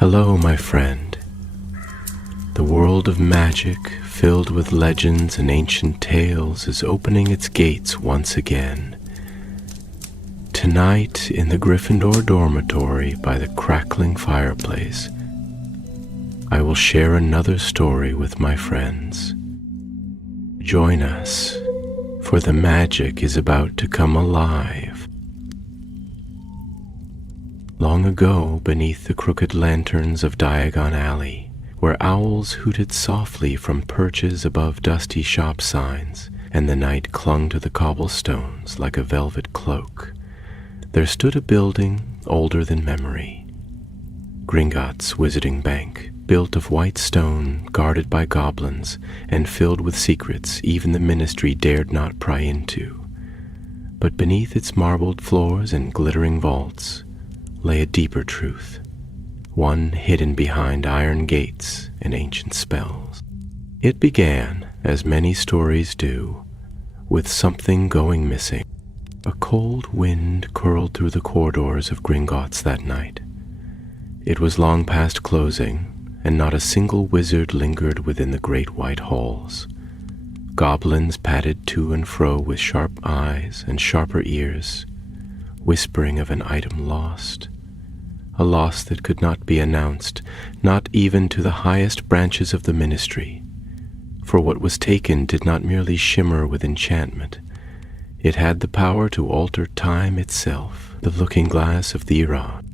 Hello, my friend. The world of magic, filled with legends and ancient tales, is opening its gates once again. Tonight, in the Gryffindor dormitory by the crackling fireplace, I will share another story with my friends. Join us, for the magic is about to come alive. Long ago, beneath the crooked lanterns of Diagon Alley, where owls hooted softly from perches above dusty shop signs, and the night clung to the cobblestones like a velvet cloak, there stood a building older than memory. Gringotts Wizarding Bank, built of white stone, guarded by goblins, and filled with secrets even the Ministry dared not pry into. But beneath its marbled floors and glittering vaults lay a deeper truth, one hidden behind iron gates and ancient spells. It began, as many stories do, with something going missing. A cold wind curled through the corridors of Gringotts that night. It was long past closing, and not a single wizard lingered within the great white halls. Goblins padded to and fro with sharp eyes and sharper ears, whispering of an item lost, a loss that could not be announced, not even to the highest branches of the Ministry. For what was taken did not merely shimmer with enchantment. It had the power to alter time itself, the looking glass of Theron,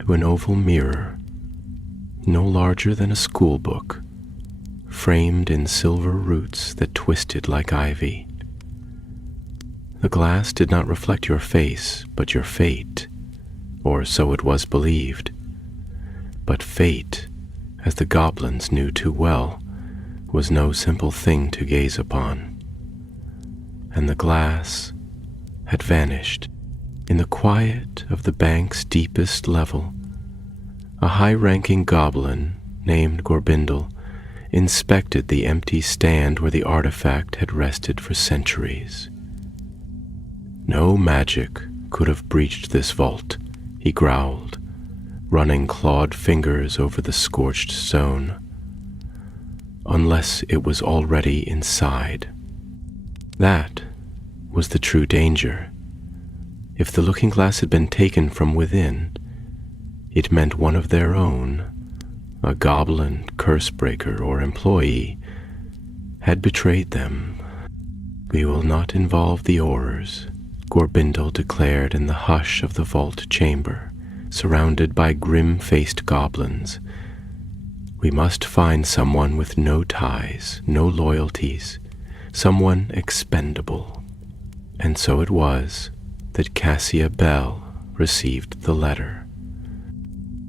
to an oval mirror, no larger than a school book, framed in silver roots that twisted like ivy. The glass did not reflect your face, but your fate, or so it was believed. But fate, as the goblins knew too well, was no simple thing to gaze upon. And the glass had vanished. In the quiet of the bank's deepest level, a high-ranking goblin named Gorbindel inspected the empty stand where the artifact had rested for centuries. No magic could have breached this vault, he growled, running clawed fingers over the scorched stone, unless it was already inside. That was the true danger. If the looking glass had been taken from within, it meant one of their own, a goblin, cursebreaker, or employee, had betrayed them. We will not involve the Aurors, Gorbindel declared in the hush of the vault chamber, surrounded by grim-faced goblins. We must find someone with no ties, no loyalties, someone expendable. And so it was that Cassia Bell received the letter.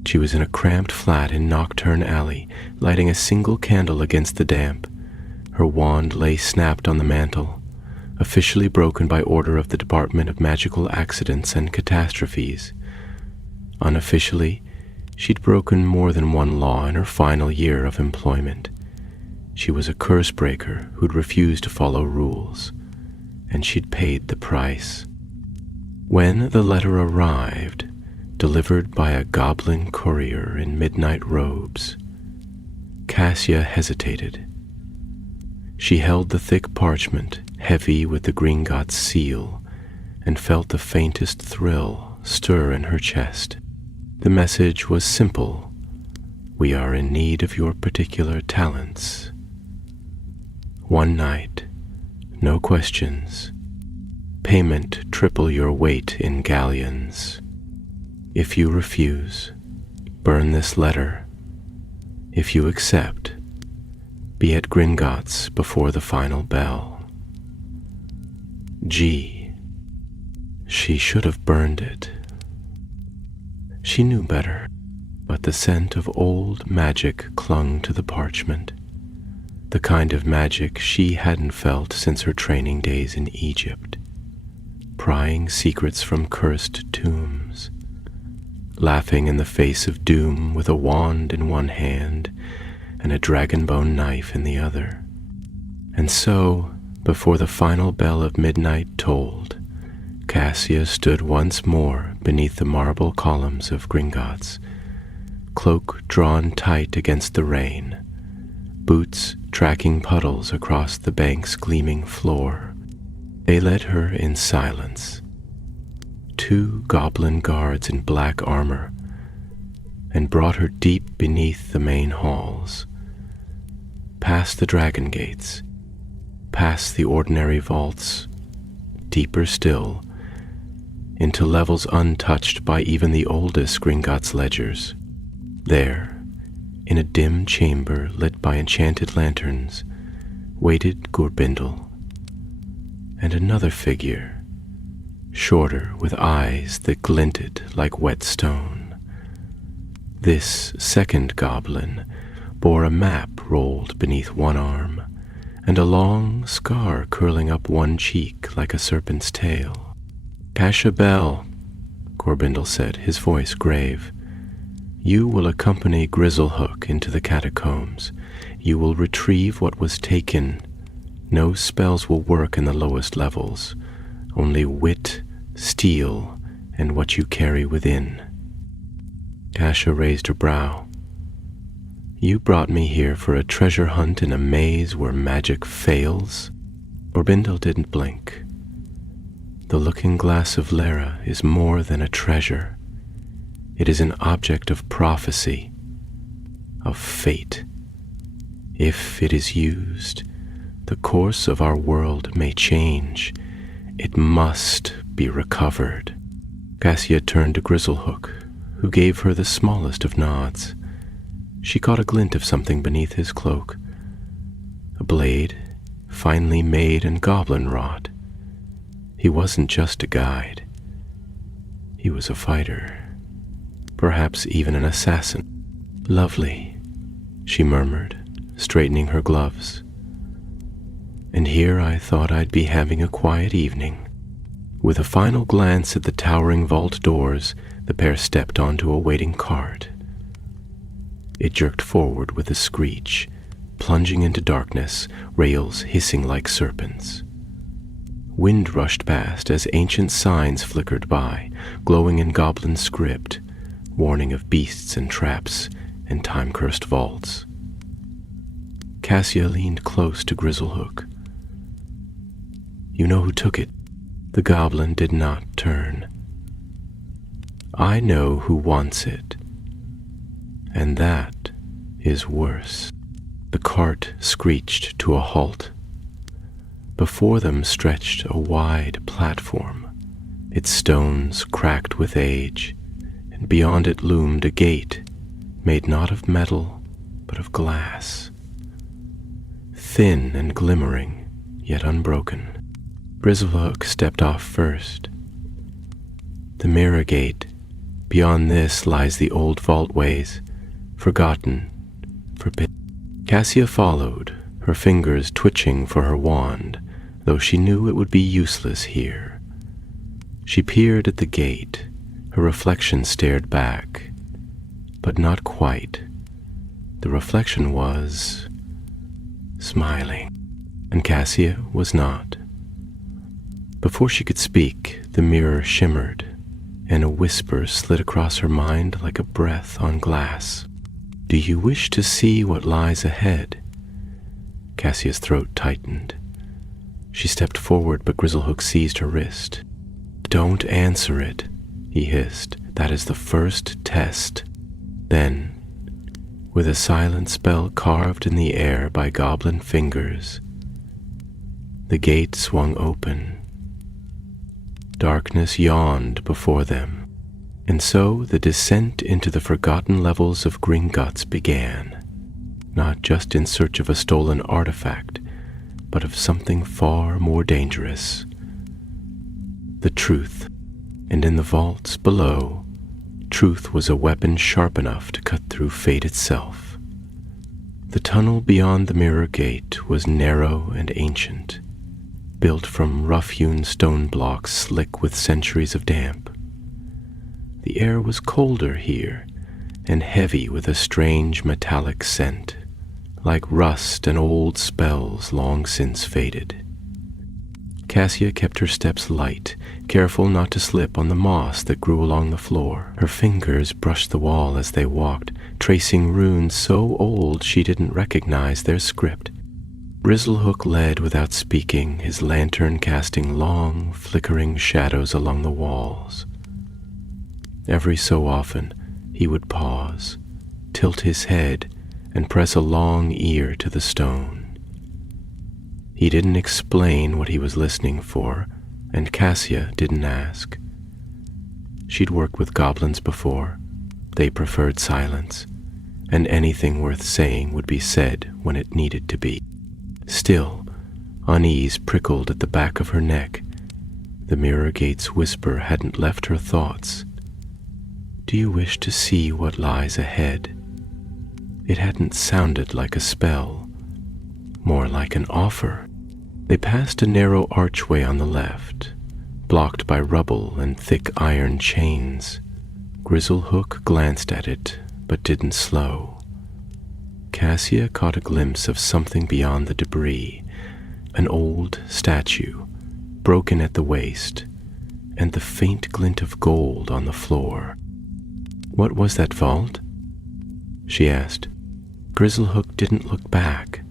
She was in a cramped flat in Nocturne Alley, lighting a single candle against the damp. Her wand lay snapped on the mantel, officially broken by order of the Department of Magical Accidents and Catastrophes. Unofficially, she'd broken more than one law in her final year of employment. She was a curse-breaker who'd refused to follow rules, and she'd paid the price. When the letter arrived, delivered by a goblin courier in midnight robes, Cassia hesitated. She held the thick parchment, heavy with the Gringotts seal, and felt the faintest thrill stir in her chest. The message was simple: we are in need of your particular talents. One night, no questions. Payment triple your weight in galleons. If you refuse, burn this letter. If you accept, be at Gringotts before the final bell. G. She should have burned it. She knew better, but the scent of old magic clung to the parchment, the kind of magic she hadn't felt since her training days in Egypt, prying secrets from cursed tombs, laughing in the face of doom with a wand in one hand and a dragonbone knife in the other. And so, before the final bell of midnight tolled, Cassia stood once more beneath the marble columns of Gringotts, cloak drawn tight against the rain, boots tracking puddles across the bank's gleaming floor. They led her in silence. 2 goblin guards in black armor, and brought her deep beneath the main halls, past the dragon gates, past the ordinary vaults, deeper still, into levels untouched by even the oldest Gringotts ledgers. There, in a dim chamber lit by enchanted lanterns, waited Gorbindel, and another figure, shorter with eyes that glinted like wet stone. This second goblin bore a map rolled beneath one arm, and a long scar curling up one cheek like a serpent's tail. "Pasha Bell," Gorbindel said, his voice grave. "You will accompany Grizzlehook into the catacombs. You will retrieve what was taken. No spells will work in the lowest levels. Only wit, steel, and what you carry within." Kasha raised her brow. "You brought me here for a treasure hunt in a maze where magic fails?" Gorbindel didn't blink. "The looking glass of Lara is more than a treasure. It is an object of prophecy, of fate. If it is used, the course of our world may change. It must be recovered." Cassia turned to Grizzlehook, who gave her the smallest of nods. She caught a glint of something beneath his cloak. A blade, finely made and goblin wrought. He wasn't just a guide. He was a fighter. Perhaps even an assassin. "Lovely," she murmured, straightening her gloves. "And here I thought I'd be having a quiet evening." With a final glance at the towering vault doors, the pair stepped onto a waiting cart. It jerked forward with a screech, plunging into darkness, rails hissing like serpents. Wind rushed past as ancient signs flickered by, glowing in goblin script, warning of beasts and traps and time-cursed vaults. Cassia leaned close to Grizzlehook. "You know who took it?" The goblin did not turn. "I know who wants it, and that is worse." The cart screeched to a halt. Before them stretched a wide platform, its stones cracked with age, and beyond it loomed a gate made not of metal, but of glass, thin and glimmering, yet unbroken. Grizzlehook stepped off first. "The mirror gate. Beyond this lies the old vaultways, forgotten, forbidden." Cassia followed, her fingers twitching for her wand, though she knew it would be useless here. She peered at the gate. Her reflection stared back, but not quite. The reflection was smiling, and Cassia was not. Before she could speak, the mirror shimmered, and a whisper slid across her mind like a breath on glass. "Do you wish to see what lies ahead?" Cassia's throat tightened. She stepped forward, but Grizzlehook seized her wrist. "Don't answer it," he hissed. "That is the first test." Then, with a silent spell carved in the air by goblin fingers, the gate swung open. Darkness yawned before them, and so the descent into the forgotten levels of Gringotts began, not just in search of a stolen artifact, but of something far more dangerous. The truth, and in the vaults below, truth was a weapon sharp enough to cut through fate itself. The tunnel beyond the mirror gate was narrow and ancient, built from rough-hewn stone blocks slick with centuries of damp. The air was colder here, and heavy with a strange metallic scent, like rust and old spells long since faded. Cassia kept her steps light, careful not to slip on the moss that grew along the floor. Her fingers brushed the wall as they walked, tracing runes so old she didn't recognize their script. Grizzlehook led without speaking, his lantern casting long, flickering shadows along the walls. Every so often, he would pause, tilt his head, and press a long ear to the stone. He didn't explain what he was listening for, and Cassia didn't ask. She'd worked with goblins before. They preferred silence, and anything worth saying would be said when it needed to be. Still, unease prickled at the back of her neck. The mirror gate's whisper hadn't left her thoughts. "Do you wish to see what lies ahead?" It hadn't sounded like a spell, more like an offer. They passed a narrow archway on the left, blocked by rubble and thick iron chains. Grizzlehook glanced at it, but didn't slow. Cassia caught a glimpse of something beyond the debris, an old statue, broken at the waist, and the faint glint of gold on the floor. "What was that vault?" she asked. Grizzlehook didn't look back.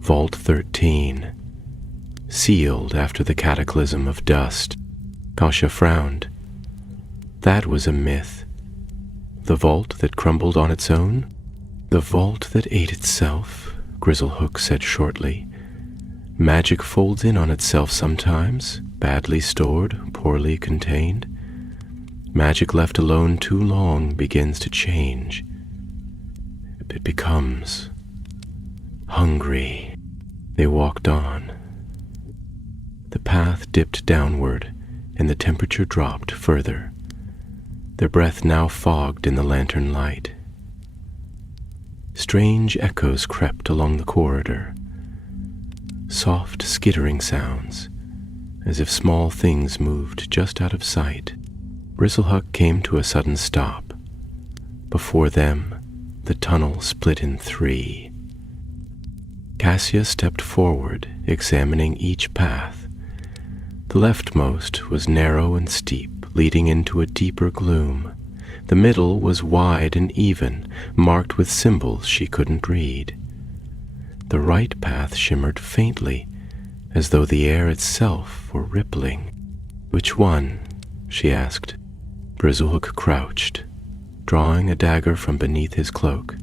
Vault 13, sealed after the cataclysm of dust. Kasha frowned. That was a myth. The vault that crumbled on its own? The vault that ate itself, Grizzlehook said shortly. Magic folds in on itself sometimes, badly stored, poorly contained. Magic left alone too long begins to change. It becomes hungry. They walked on. The path dipped downward, and the temperature dropped further. Their breath now fogged in the lantern light. Strange echoes crept along the corridor. Soft skittering sounds, as if small things moved just out of sight. Grizzlehook came to a sudden stop. Before them, the tunnel split in 3. Cassia stepped forward, examining each path. The leftmost was narrow and steep, leading into a deeper gloom. The middle was wide and even, marked with symbols she couldn't read. The right path shimmered faintly, as though the air itself were rippling. "Which one?" she asked. Grizzlehook crouched, drawing a dagger from beneath his cloak.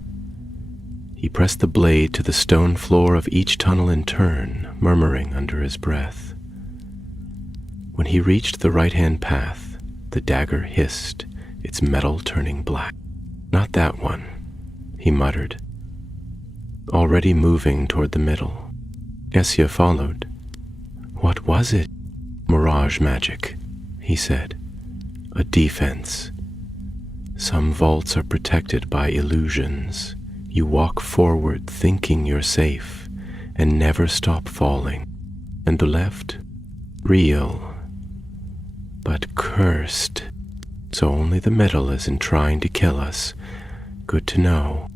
He pressed the blade to the stone floor of each tunnel in turn, murmuring under his breath. When he reached the right-hand path, the dagger hissed, its metal turning black. "Not that one," he muttered, already moving toward the middle. Cassia followed. "What was it?" "Mirage magic," he said. "A defense. Some vaults are protected by illusions. You walk forward thinking you're safe and never stop falling. And the left? Real, but cursed. So only the middle isn't trying to kill us. Good to know."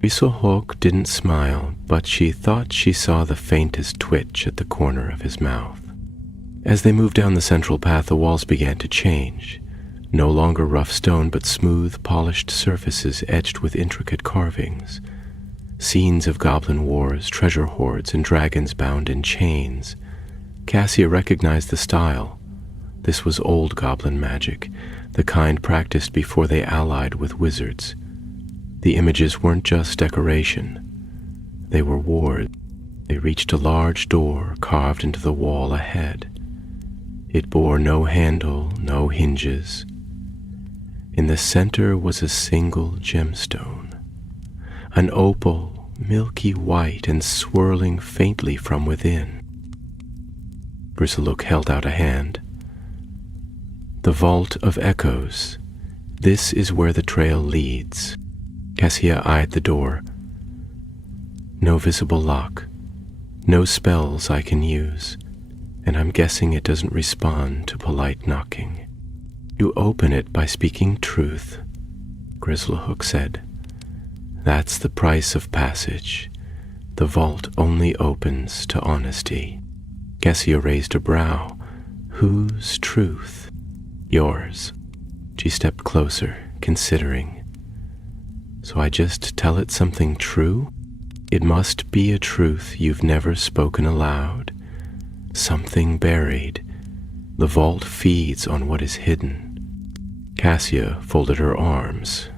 Grizzlehook didn't smile, but she thought she saw the faintest twitch at the corner of his mouth. As they moved down the central path, the walls began to change. No longer rough stone, but smooth, polished surfaces etched with intricate carvings. Scenes of goblin wars, treasure hoards, and dragons bound in chains. Cassia recognized the style. This was old goblin magic, the kind practiced before they allied with wizards. The images weren't just decoration. They were wards. They reached a large door carved into the wall ahead. It bore no handle, no hinges. In the center was a single gemstone, an opal, milky white and swirling faintly from within. Grizzlehook held out a hand. "The Vault of Echoes. This is where the trail leads." Cassia eyed the door. "No visible lock, no spells I can use, and I'm guessing it doesn't respond to polite knocking. You open it by speaking truth," Grizzlehook said. "That's the price of passage. The vault only opens to honesty." Cassia raised a brow. Whose truth? Yours. She stepped closer, considering. So I just tell it something true? It must be a truth you've never spoken aloud. Something buried. The vault feeds on what is hidden. Cassia folded her arms.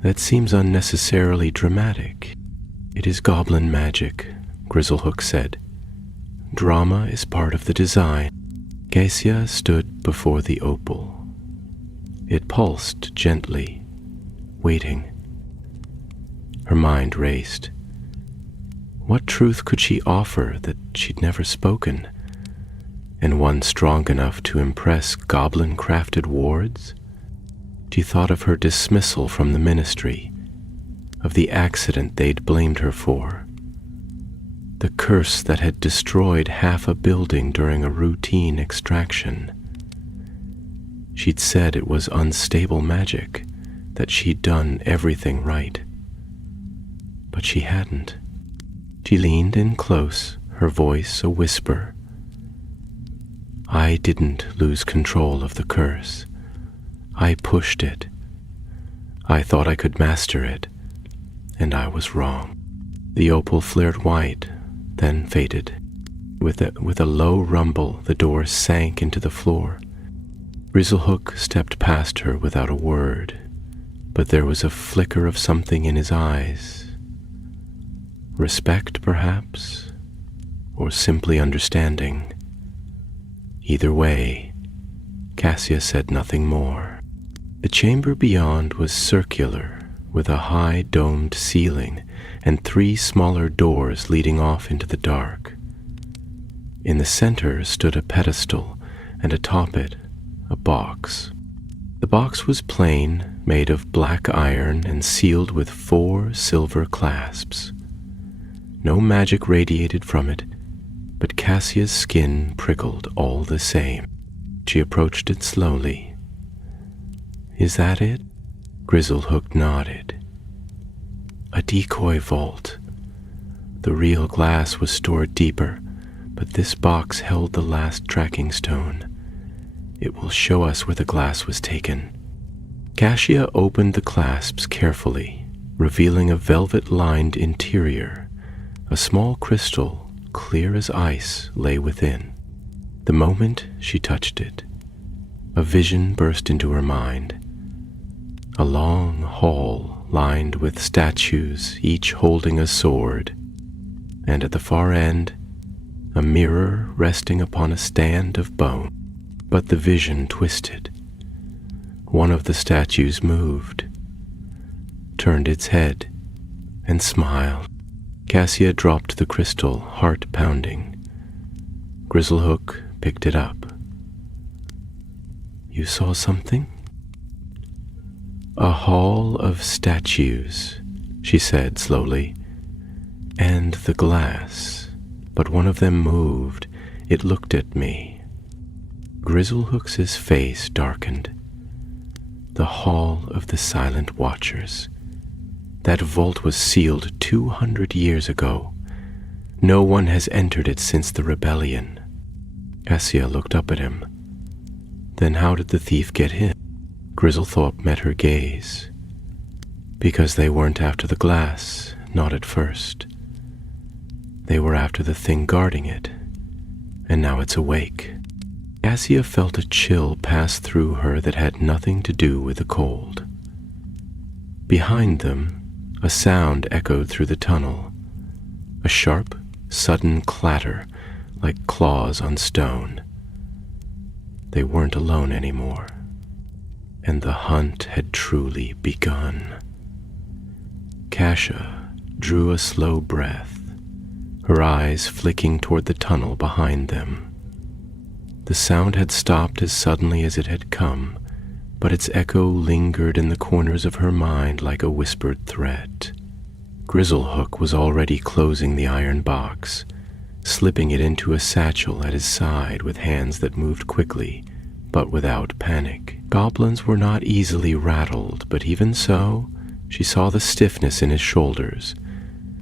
That seems unnecessarily dramatic. It is goblin magic, Grizzlehook said. Drama is part of the design. Cassia stood before the opal. It pulsed gently, waiting. Her mind raced. What truth could she offer that she'd never spoken? And one strong enough to impress goblin-crafted wards? She thought of her dismissal from the ministry, of the accident they'd blamed her for, the curse that had destroyed half a building during a routine extraction. She'd said it was unstable magic, that she'd done everything right. But she hadn't. She leaned in close, her voice a whisper. I didn't lose control of the curse. I pushed it. I thought I could master it, and I was wrong. The opal flared white, then faded. With a low rumble, the door sank into the floor. Grizzlehook stepped past her without a word, but there was a flicker of something in his eyes. Respect, perhaps, or simply understanding. Either way, Cassia said nothing more. The chamber beyond was circular, with a high domed ceiling and 3 smaller doors leading off into the dark. In the center stood a pedestal, and atop it, a box. The box was plain, made of black iron and sealed with 4 silver clasps. No magic radiated from it, but Cassia's skin prickled all the same. She approached it slowly. Is that it? Grizzlehook nodded. A decoy vault. The real glass was stored deeper, but this box held the last tracking stone. It will show us where the glass was taken. Cassia opened the clasps carefully, revealing a velvet-lined interior. A small crystal, clear as ice, lay within. The moment she touched it, a vision burst into her mind. A long hall lined with statues, each holding a sword, and at the far end, a mirror resting upon a stand of bone. But the vision twisted. One of the statues moved, turned its head, and smiled. Cassia dropped the crystal, heart pounding. Grizzlehook picked it up. You saw something? A hall of statues, she said slowly, and the glass, but one of them moved. It looked at me. Grizzlehook's face darkened. The Hall of the Silent Watchers. That vault was sealed 200 years ago. No one has entered it since the rebellion. Cassia looked up at him. Then how did the thief get in? Grizzlethorpe met her gaze. Because they weren't after the glass, not at first. They were after the thing guarding it, and now it's awake. Cassia felt a chill pass through her that had nothing to do with the cold. Behind them, a sound echoed through the tunnel, a sharp, sudden clatter like claws on stone. They weren't alone anymore, and the hunt had truly begun. Cassia drew a slow breath, her eyes flicking toward the tunnel behind them. The sound had stopped as suddenly as it had come, but its echo lingered in the corners of her mind like a whispered threat. Grizzlehook was already closing the iron box, slipping it into a satchel at his side with hands that moved quickly, but without panic. Goblins were not easily rattled, but even so, she saw the stiffness in his shoulders,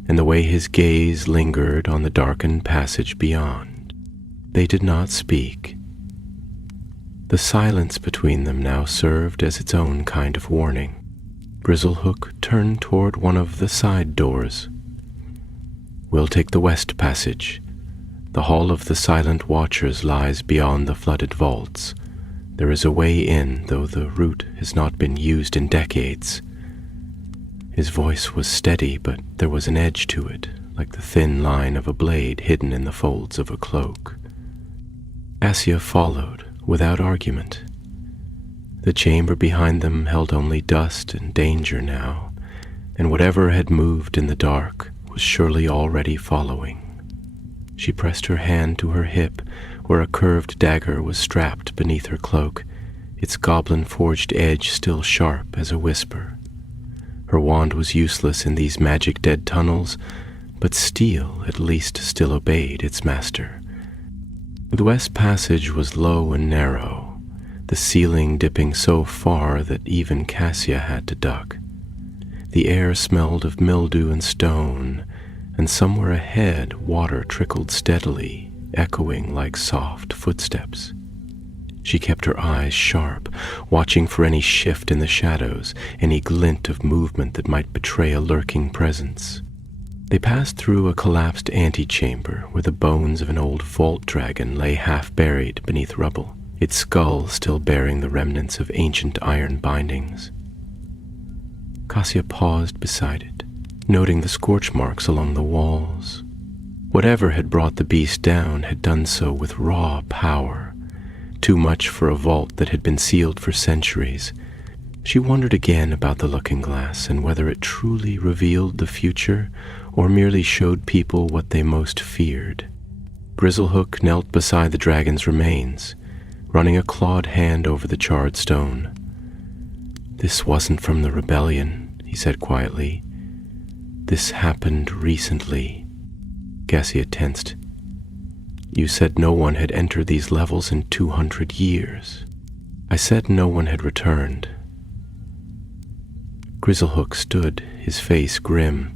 and the way his gaze lingered on the darkened passage beyond. They did not speak. The silence between them now served as its own kind of warning. Grizzlehook turned toward one of the side doors. "We'll take the west passage. The Hall of the Silent Watchers lies beyond the flooded vaults. There is a way in, though the route has not been used in decades." His voice was steady, but there was an edge to it, like the thin line of a blade hidden in the folds of a cloak. Cassia followed, without argument. The chamber behind them held only dust and danger now, and whatever had moved in the dark was surely already following. She pressed her hand to her hip, where a curved dagger was strapped beneath her cloak, its goblin-forged edge still sharp as a whisper. Her wand was useless in these magic dead tunnels, but steel at least still obeyed its master. The west passage was low and narrow, the ceiling dipping so far that even Cassia had to duck. The air smelled of mildew and stone, and somewhere ahead water trickled steadily, echoing like soft footsteps. She kept her eyes sharp, watching for any shift in the shadows, any glint of movement that might betray a lurking presence. They passed through a collapsed antechamber where the bones of an old vault dragon lay half-buried beneath rubble, its skull still bearing the remnants of ancient iron bindings. Cassia paused beside it, noting the scorch marks along the walls. Whatever had brought the beast down had done so with raw power, too much for a vault that had been sealed for centuries. She wondered again about the looking glass and whether it truly revealed the future or merely showed people what they most feared. Grizzlehook knelt beside the dragon's remains, running a clawed hand over the charred stone. "This wasn't from the rebellion," he said quietly. "This happened recently." Cassia tensed. "You said no one had entered these levels in 200 years. "I said no one had returned." Grizzlehook stood, his face grim.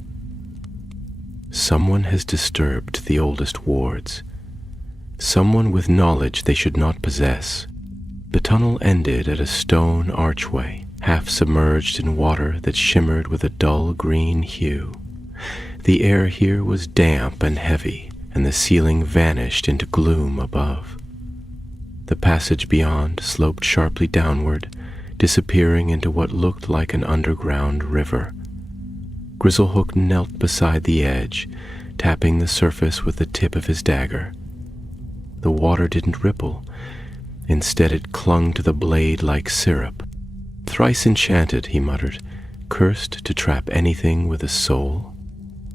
"Someone has disturbed the oldest wards. Someone with knowledge they should not possess." The tunnel ended at a stone archway, half submerged in water that shimmered with a dull green hue. The air here was damp and heavy, and the ceiling vanished into gloom above. The passage beyond sloped sharply downward, disappearing into what looked like an underground river. Grizzlehook knelt beside the edge, tapping the surface with the tip of his dagger. The water didn't ripple. Instead it clung to the blade like syrup. "Thrice enchanted," he muttered, "cursed to trap anything with a soul."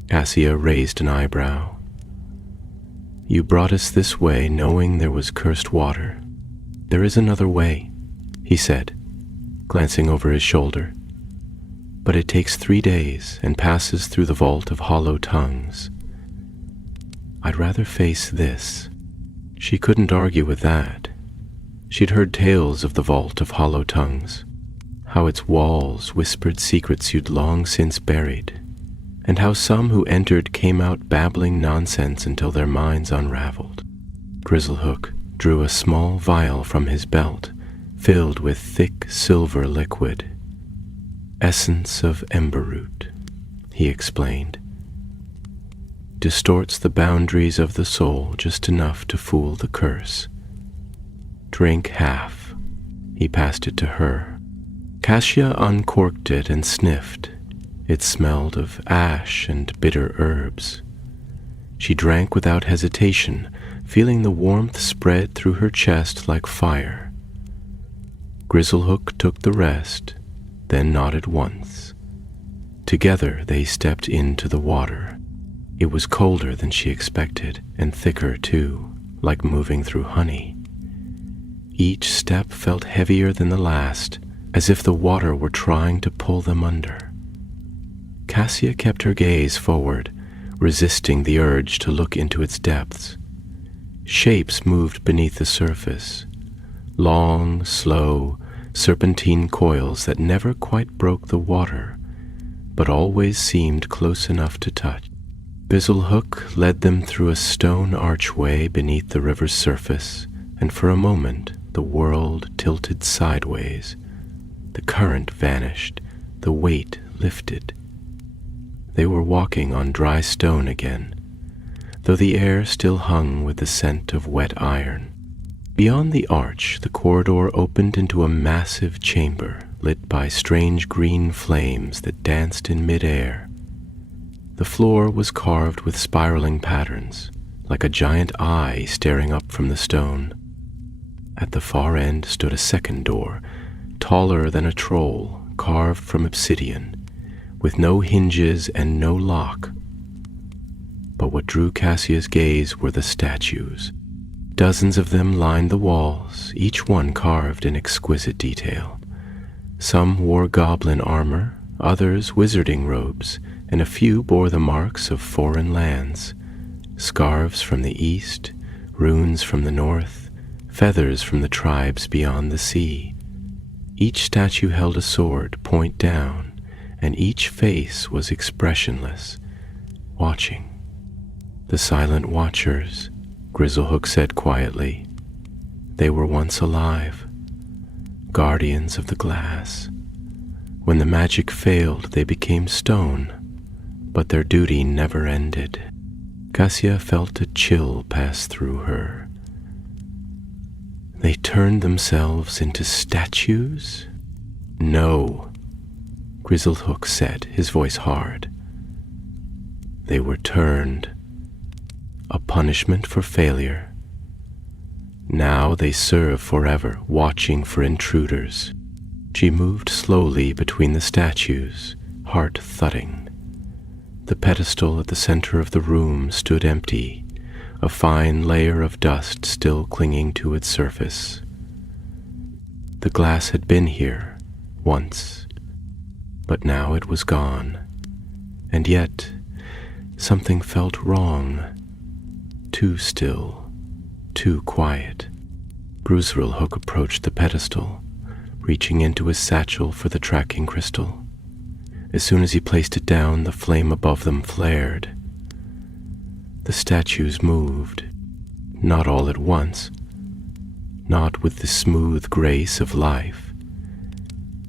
Cassia raised an eyebrow. "You brought us this way knowing there was cursed water. There is another way," he said, glancing over his shoulder. "But it takes 3 days and passes through the vault of hollow tongues. I'd rather face this." She couldn't argue with that. She'd heard tales of the vault of hollow tongues, how its walls whispered secrets you'd long since buried, and how some who entered came out babbling nonsense until their minds unraveled. Grizzlehook drew a small vial from his belt, filled with thick silver liquid. "Essence of emberroot," he explained. "Distorts the boundaries of the soul just enough to fool the curse. Drink half." He passed it to her. Cassia uncorked it and sniffed. It smelled of ash and bitter herbs. She drank without hesitation, feeling the warmth spread through her chest like fire. Grizzlehook took the rest, then nodded once. Together they stepped into the water. It was colder than she expected, and thicker too, like moving through honey. Each step felt heavier than the last, as if the water were trying to pull them under. Cassia kept her gaze forward, resisting the urge to look into its depths. Shapes moved beneath the surface, long, slow, serpentine coils that never quite broke the water, but always seemed close enough to touch. Grizzlehook led them through a stone archway beneath the river's surface, and for a moment the world tilted sideways. The current vanished, the weight lifted. They were walking on dry stone again, though the air still hung with the scent of wet iron. Beyond the arch, the corridor opened into a massive chamber lit by strange green flames that danced in mid-air. The floor was carved with spiraling patterns, like a giant eye staring up from the stone. At the far end stood a second door, taller than a troll, carved from obsidian, with no hinges and no lock. But what drew Cassia's gaze were the statues. Dozens of them lined the walls, each one carved in exquisite detail. Some wore goblin armor, others wizarding robes, and a few bore the marks of foreign lands. Scarves from the east, runes from the north, feathers from the tribes beyond the sea. Each statue held a sword, point down, and each face was expressionless, watching. The silent watchers, Grizzlehook said quietly. They were once alive, guardians of the glass. When the magic failed, they became stone, but their duty never ended. Cassia felt a chill pass through her. They turned themselves into statues? No, Grizzlehook said, his voice hard. They were turned. A punishment for failure. Now they serve forever, watching for intruders. She moved slowly between the statues, heart thudding. The pedestal at the center of the room stood empty, a fine layer of dust still clinging to its surface. The glass had been here, once, but now it was gone. And yet, something felt wrong. Too still, too quiet. Grizzlehook approached the pedestal, reaching into his satchel for the tracking crystal. As soon as he placed it down, the flame above them flared. The statues moved, not all at once, not with the smooth grace of life,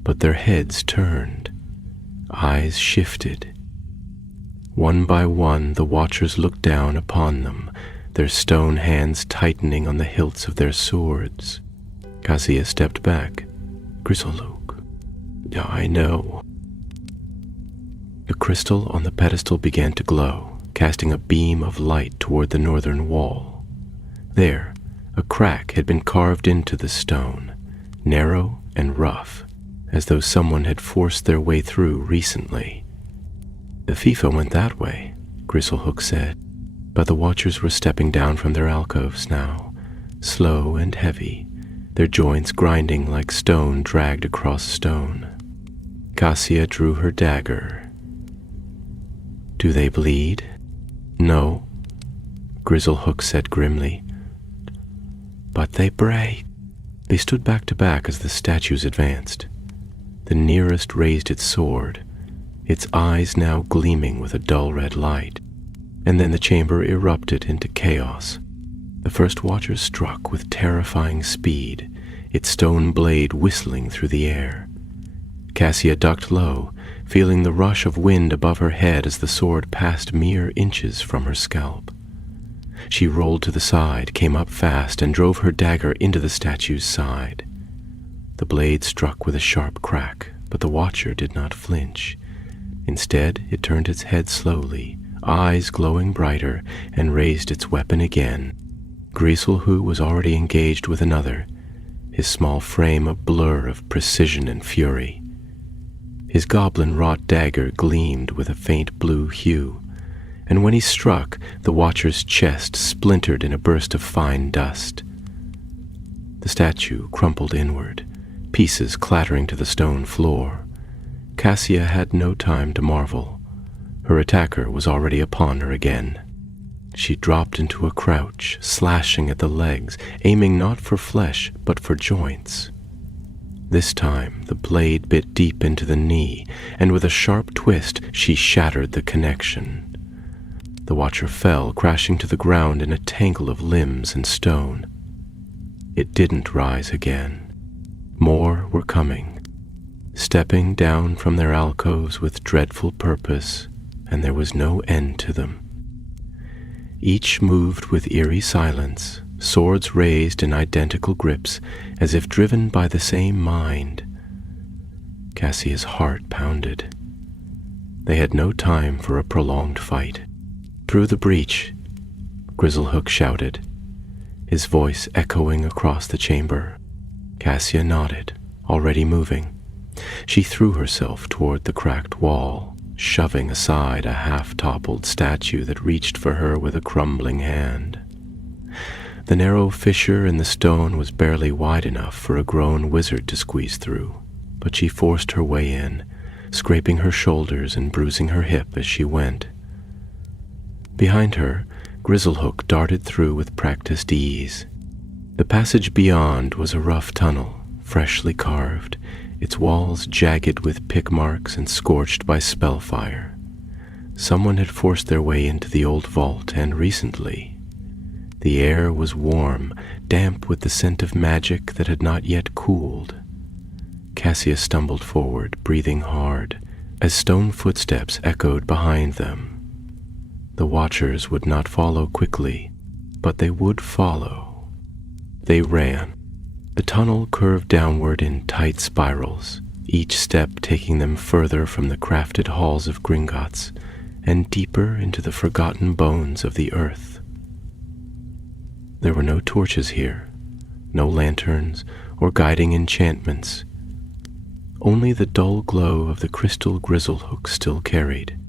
but their heads turned, eyes shifted. One by one, the watchers looked down upon them, their stone hands tightening on the hilts of their swords. Cassia stepped back. Grizzlehook, I know. The crystal on the pedestal began to glow, casting a beam of light toward the northern wall. There, a crack had been carved into the stone, narrow and rough, as though someone had forced their way through recently. The FIFA went that way, Grizzlehook said, but the watchers were stepping down from their alcoves now, slow and heavy, their joints grinding like stone dragged across stone. Cassia drew her dagger. Do they bleed? No, Grizzlehook said grimly. But they break. They stood back to back as the statues advanced. The nearest raised its sword, its eyes now gleaming with a dull red light, and then the chamber erupted into chaos. The first watcher struck with terrifying speed, its stone blade whistling through the air. Cassia ducked low, feeling the rush of wind above her head as the sword passed mere inches from her scalp. She rolled to the side, came up fast, and drove her dagger into the statue's side. The blade struck with a sharp crack, but the watcher did not flinch. Instead, it turned its head slowly, eyes glowing brighter, and raised its weapon again. Grizzlehook was already engaged with another, his small frame a blur of precision and fury. His goblin-wrought dagger gleamed with a faint blue hue, and when he struck, the watcher's chest splintered in a burst of fine dust. The statue crumpled inward, pieces clattering to the stone floor. Cassia had no time to marvel. Her attacker was already upon her again. She dropped into a crouch, slashing at the legs, aiming not for flesh, but for joints. This time, the blade bit deep into the knee, and with a sharp twist, she shattered the connection. The watcher fell, crashing to the ground in a tangle of limbs and stone. It didn't rise again. More were coming, stepping down from their alcoves with dreadful purpose, and there was no end to them. Each moved with eerie silence, swords raised in identical grips, as if driven by the same mind. Cassia's heart pounded. They had no time for a prolonged fight. Through the breach, Grizzlehook shouted, his voice echoing across the chamber. Cassia nodded, already moving. She threw herself toward the cracked wall, shoving aside a half-toppled statue that reached for her with a crumbling hand. The narrow fissure in the stone was barely wide enough for a grown wizard to squeeze through, but she forced her way in, scraping her shoulders and bruising her hip as she went. Behind her, Grizzlehook darted through with practiced ease. The passage beyond was a rough tunnel, freshly carved, its walls jagged with pick marks and scorched by spellfire. Someone had forced their way into the old vault, and recently. The air was warm, damp with the scent of magic that had not yet cooled. Cassia stumbled forward, breathing hard, as stone footsteps echoed behind them. The watchers would not follow quickly, but they would follow. They ran. The tunnel curved downward in tight spirals, each step taking them further from the crafted halls of Gringotts and deeper into the forgotten bones of the earth. There were no torches here, no lanterns or guiding enchantments. Only the dull glow of the crystal Grizzlehook still carried,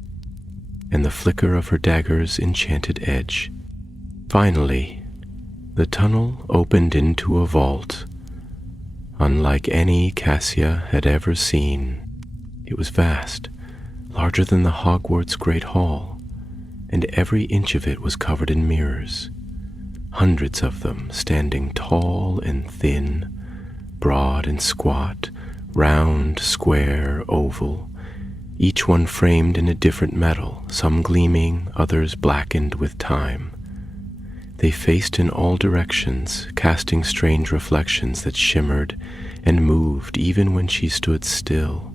and the flicker of her dagger's enchanted edge. Finally, the tunnel opened into a vault, unlike any Cassia had ever seen. It was vast, larger than the Hogwarts Great Hall, and every inch of it was covered in mirrors, hundreds of them standing tall and thin, broad and squat, round, square, oval, each one framed in a different metal, some gleaming, others blackened with time. They faced in all directions, casting strange reflections that shimmered and moved even when she stood still.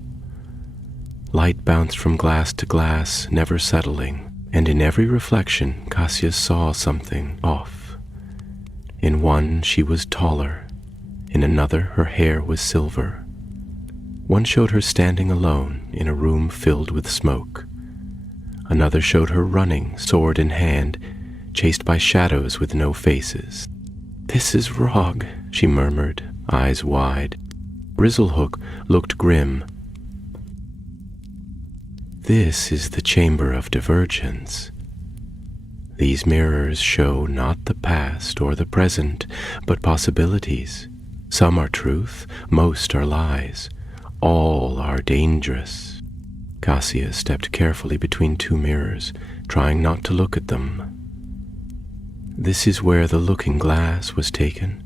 Light bounced from glass to glass, never settling, and in every reflection Cassia saw something off. In one she was taller, in another her hair was silver. One showed her standing alone in a room filled with smoke. Another showed her running, sword in hand, chased by shadows with no faces. "This is Rog," she murmured, eyes wide. Grizzlehook looked grim. "This is the Chamber of Divergence. These mirrors show not the past or the present, but possibilities. Some are truth, most are lies. All are dangerous." Cassia stepped carefully between two mirrors, trying not to look at them. "This is where the looking glass was taken.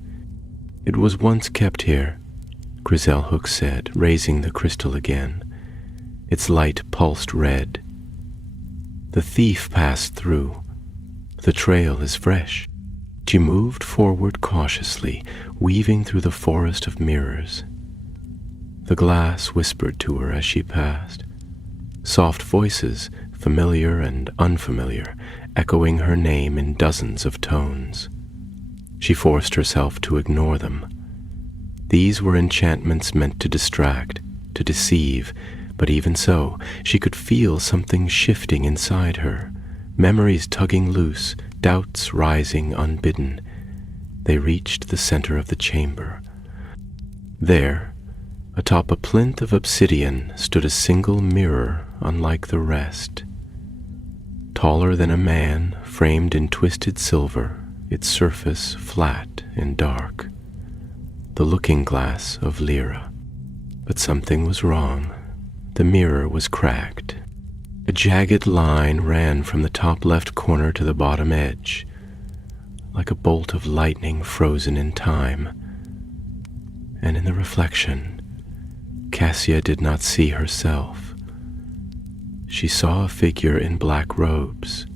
It was once kept here," Grizzlehook said, raising the crystal again. Its light pulsed red. "The thief passed through. The trail is fresh." She moved forward cautiously, weaving through the forest of mirrors. The glass whispered to her as she passed, soft voices, familiar and unfamiliar, echoing her name in dozens of tones. She forced herself to ignore them. These were enchantments meant to distract, to deceive, but even so, she could feel something shifting inside her, memories tugging loose, doubts rising unbidden. They reached the center of the chamber. There, atop a plinth of obsidian, stood a single mirror unlike the rest. Taller than a man, framed in twisted silver, its surface flat and dark. The looking glass of Lyra. But something was wrong. The mirror was cracked. A jagged line ran from the top left corner to the bottom edge, like a bolt of lightning frozen in time. And in the reflection, Cassia did not see herself. She saw a figure in black robes,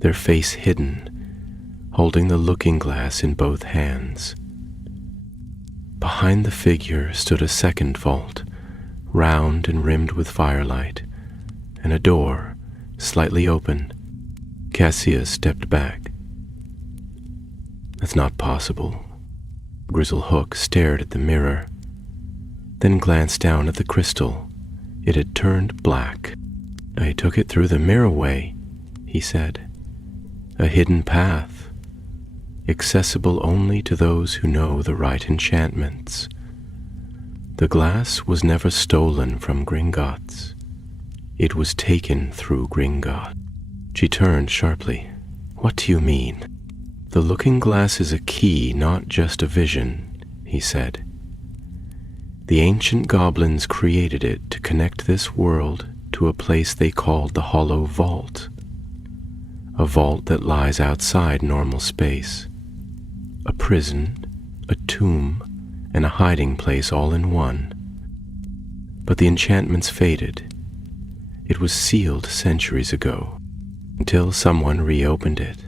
their face hidden, holding the looking glass in both hands. Behind the figure stood a second vault, round and rimmed with firelight, and a door, slightly open. Cassia stepped back. "That's not possible." Grizzlehook stared at the mirror, then glanced down at the crystal. It had turned black. "I took it through the mirrorway," he said. "A hidden path, accessible only to those who know the right enchantments. The glass was never stolen from Gringotts. It was taken through Gringotts." She turned sharply. "What do you mean?" "The looking glass is a key, not just a vision," he said. "The ancient goblins created it to connect this world to a place they called the Hollow Vault. A vault that lies outside normal space. A prison, a tomb, and a hiding place all in one. But the enchantments faded. It was sealed centuries ago, until someone reopened it."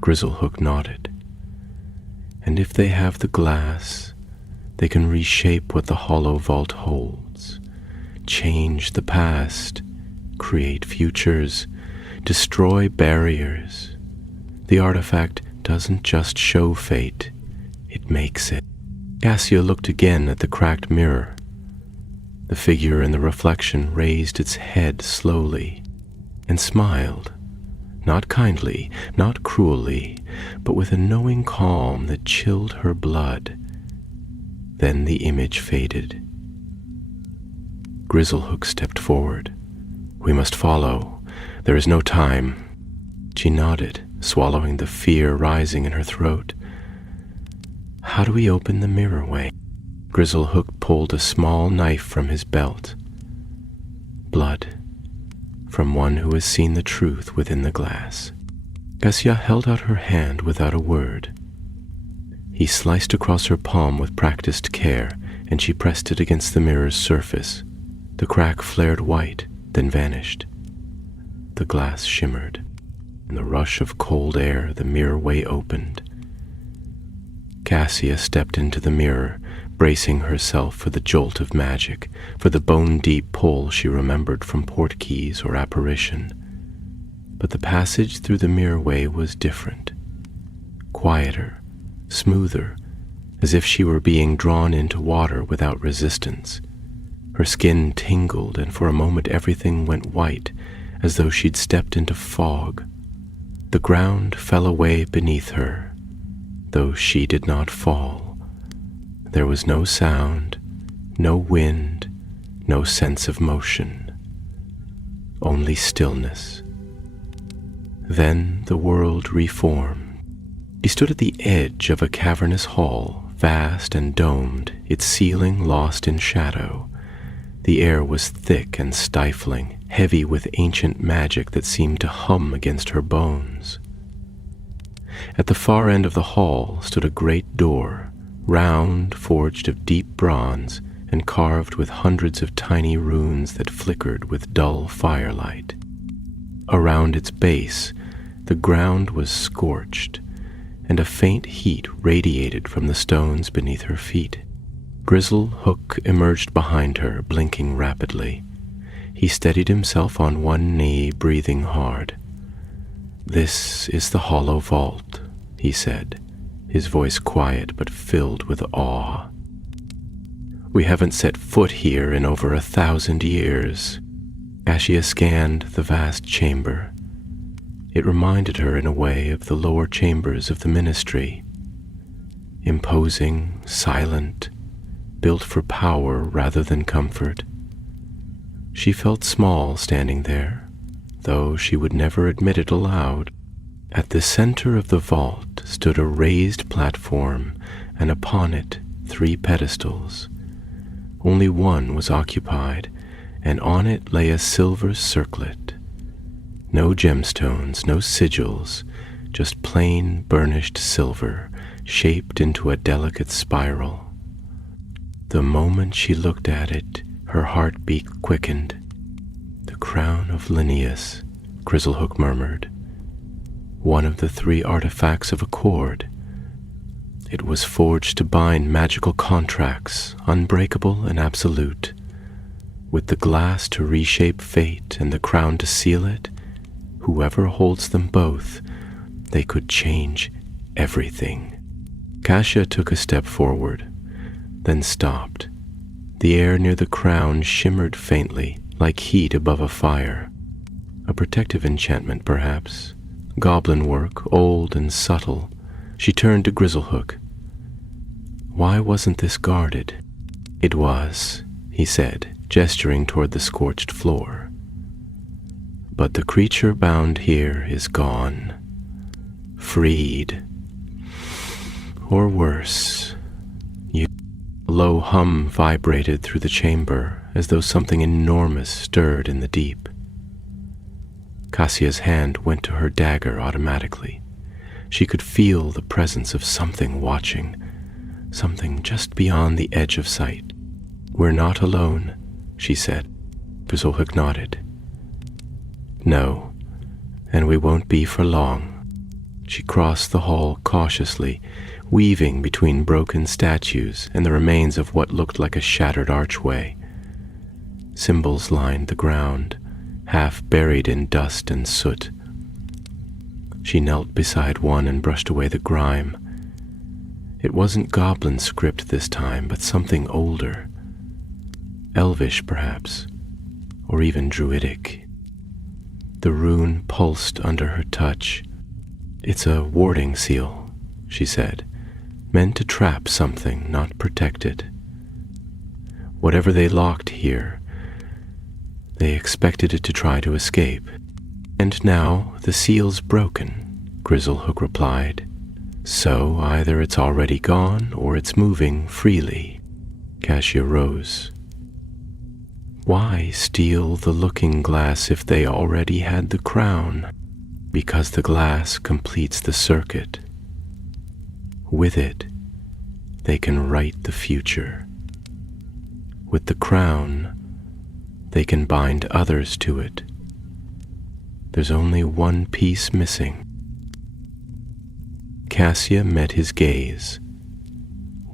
Grizzlehook nodded. "And if they have the glass, they can reshape what the Hollow Vault holds, change the past, create futures, destroy barriers. The artifact doesn't just show fate, it makes it." Cassia looked again at the cracked mirror. The figure in the reflection raised its head slowly and smiled, not kindly, not cruelly, but with a knowing calm that chilled her blood. Then the image faded. Grizzlehook stepped forward. "We must follow. There is no time." She nodded, swallowing the fear rising in her throat. "How do we open the mirrorway?" Grizzlehook pulled a small knife from his belt. Blood, from one who has seen the truth within the glass. Cassia held out her hand without a word. He sliced across her palm with practiced care, and she pressed it against the mirror's surface. The crack flared white, then vanished. The glass shimmered. In the rush of cold air, the mirrorway opened. Cassia stepped into the mirror, bracing herself for the jolt of magic, for the bone-deep pull she remembered from portkeys or apparition. But the passage through the mirrorway was different. Quieter, smoother, as if she were being drawn into water without resistance. Her skin tingled, and for a moment everything went white, as though she'd stepped into fog. The ground fell away beneath her, though she did not fall. There was no sound, no wind, no sense of motion. Only stillness. Then the world reformed. She stood at the edge of a cavernous hall, vast and domed, its ceiling lost in shadow. The air was thick and stifling, heavy with ancient magic that seemed to hum against her bones. At the far end of the hall stood a great door, round, forged of deep bronze, and carved with hundreds of tiny runes that flickered with dull firelight. Around its base, the ground was scorched, and a faint heat radiated from the stones beneath her feet. Grizzlehook emerged behind her, blinking rapidly. He steadied himself on one knee, breathing hard. "This is the Hollow Vault," he said, his voice quiet but filled with awe. "We haven't set foot here in over 1,000 years." Cassia scanned the vast chamber. It reminded her in a way of the lower chambers of the ministry. Imposing, silent, built for power rather than comfort. She felt small standing there, though she would never admit it aloud. At the center of the vault stood a raised platform, and upon it 3 pedestals. Only one was occupied, and on it lay a silver circlet. No gemstones, no sigils, just plain burnished silver, shaped into a delicate spiral. The moment she looked at it, her heartbeat quickened. "The crown of Linnaeus," Grizzlehook murmured. one of the 3 artifacts of accord. It was forged to bind magical contracts, unbreakable and absolute. With the glass to reshape fate and the crown to seal it, whoever holds them both, they could change everything. Cassia took a step forward, then stopped. The air near the crown shimmered faintly, like heat above a fire. A protective enchantment, perhaps. Goblin work, old and subtle. She turned to Grizzlehook. Why wasn't this guarded? It was, he said, gesturing toward the scorched floor. But the creature bound here is gone. Freed. Or worse. A low hum vibrated through the chamber, as though something enormous stirred in the deep. Cassia's hand went to her dagger automatically. She could feel the presence of something watching, something just beyond the edge of sight. "We're not alone," she said. Grizzlehook nodded. "No, and we won't be for long." She crossed the hall cautiously, weaving between broken statues and the remains of what looked like a shattered archway. Symbols lined the ground, half buried in dust and soot. She knelt beside one and brushed away the grime. It wasn't goblin script this time, but something older. Elvish, perhaps, or even druidic. The rune pulsed under her touch. "It's a warding seal," she said, "meant to trap something, not protect it. Whatever they locked here, they expected it to try to escape. And now the seal's broken," Grizzlehook replied. "So either it's already gone or it's moving freely." Cassia rose. Why steal the looking glass if they already had the crown? Because the glass completes the circuit. With it, they can write the future. With the crown, they can bind others to it. There's only one piece missing. Cassia met his gaze.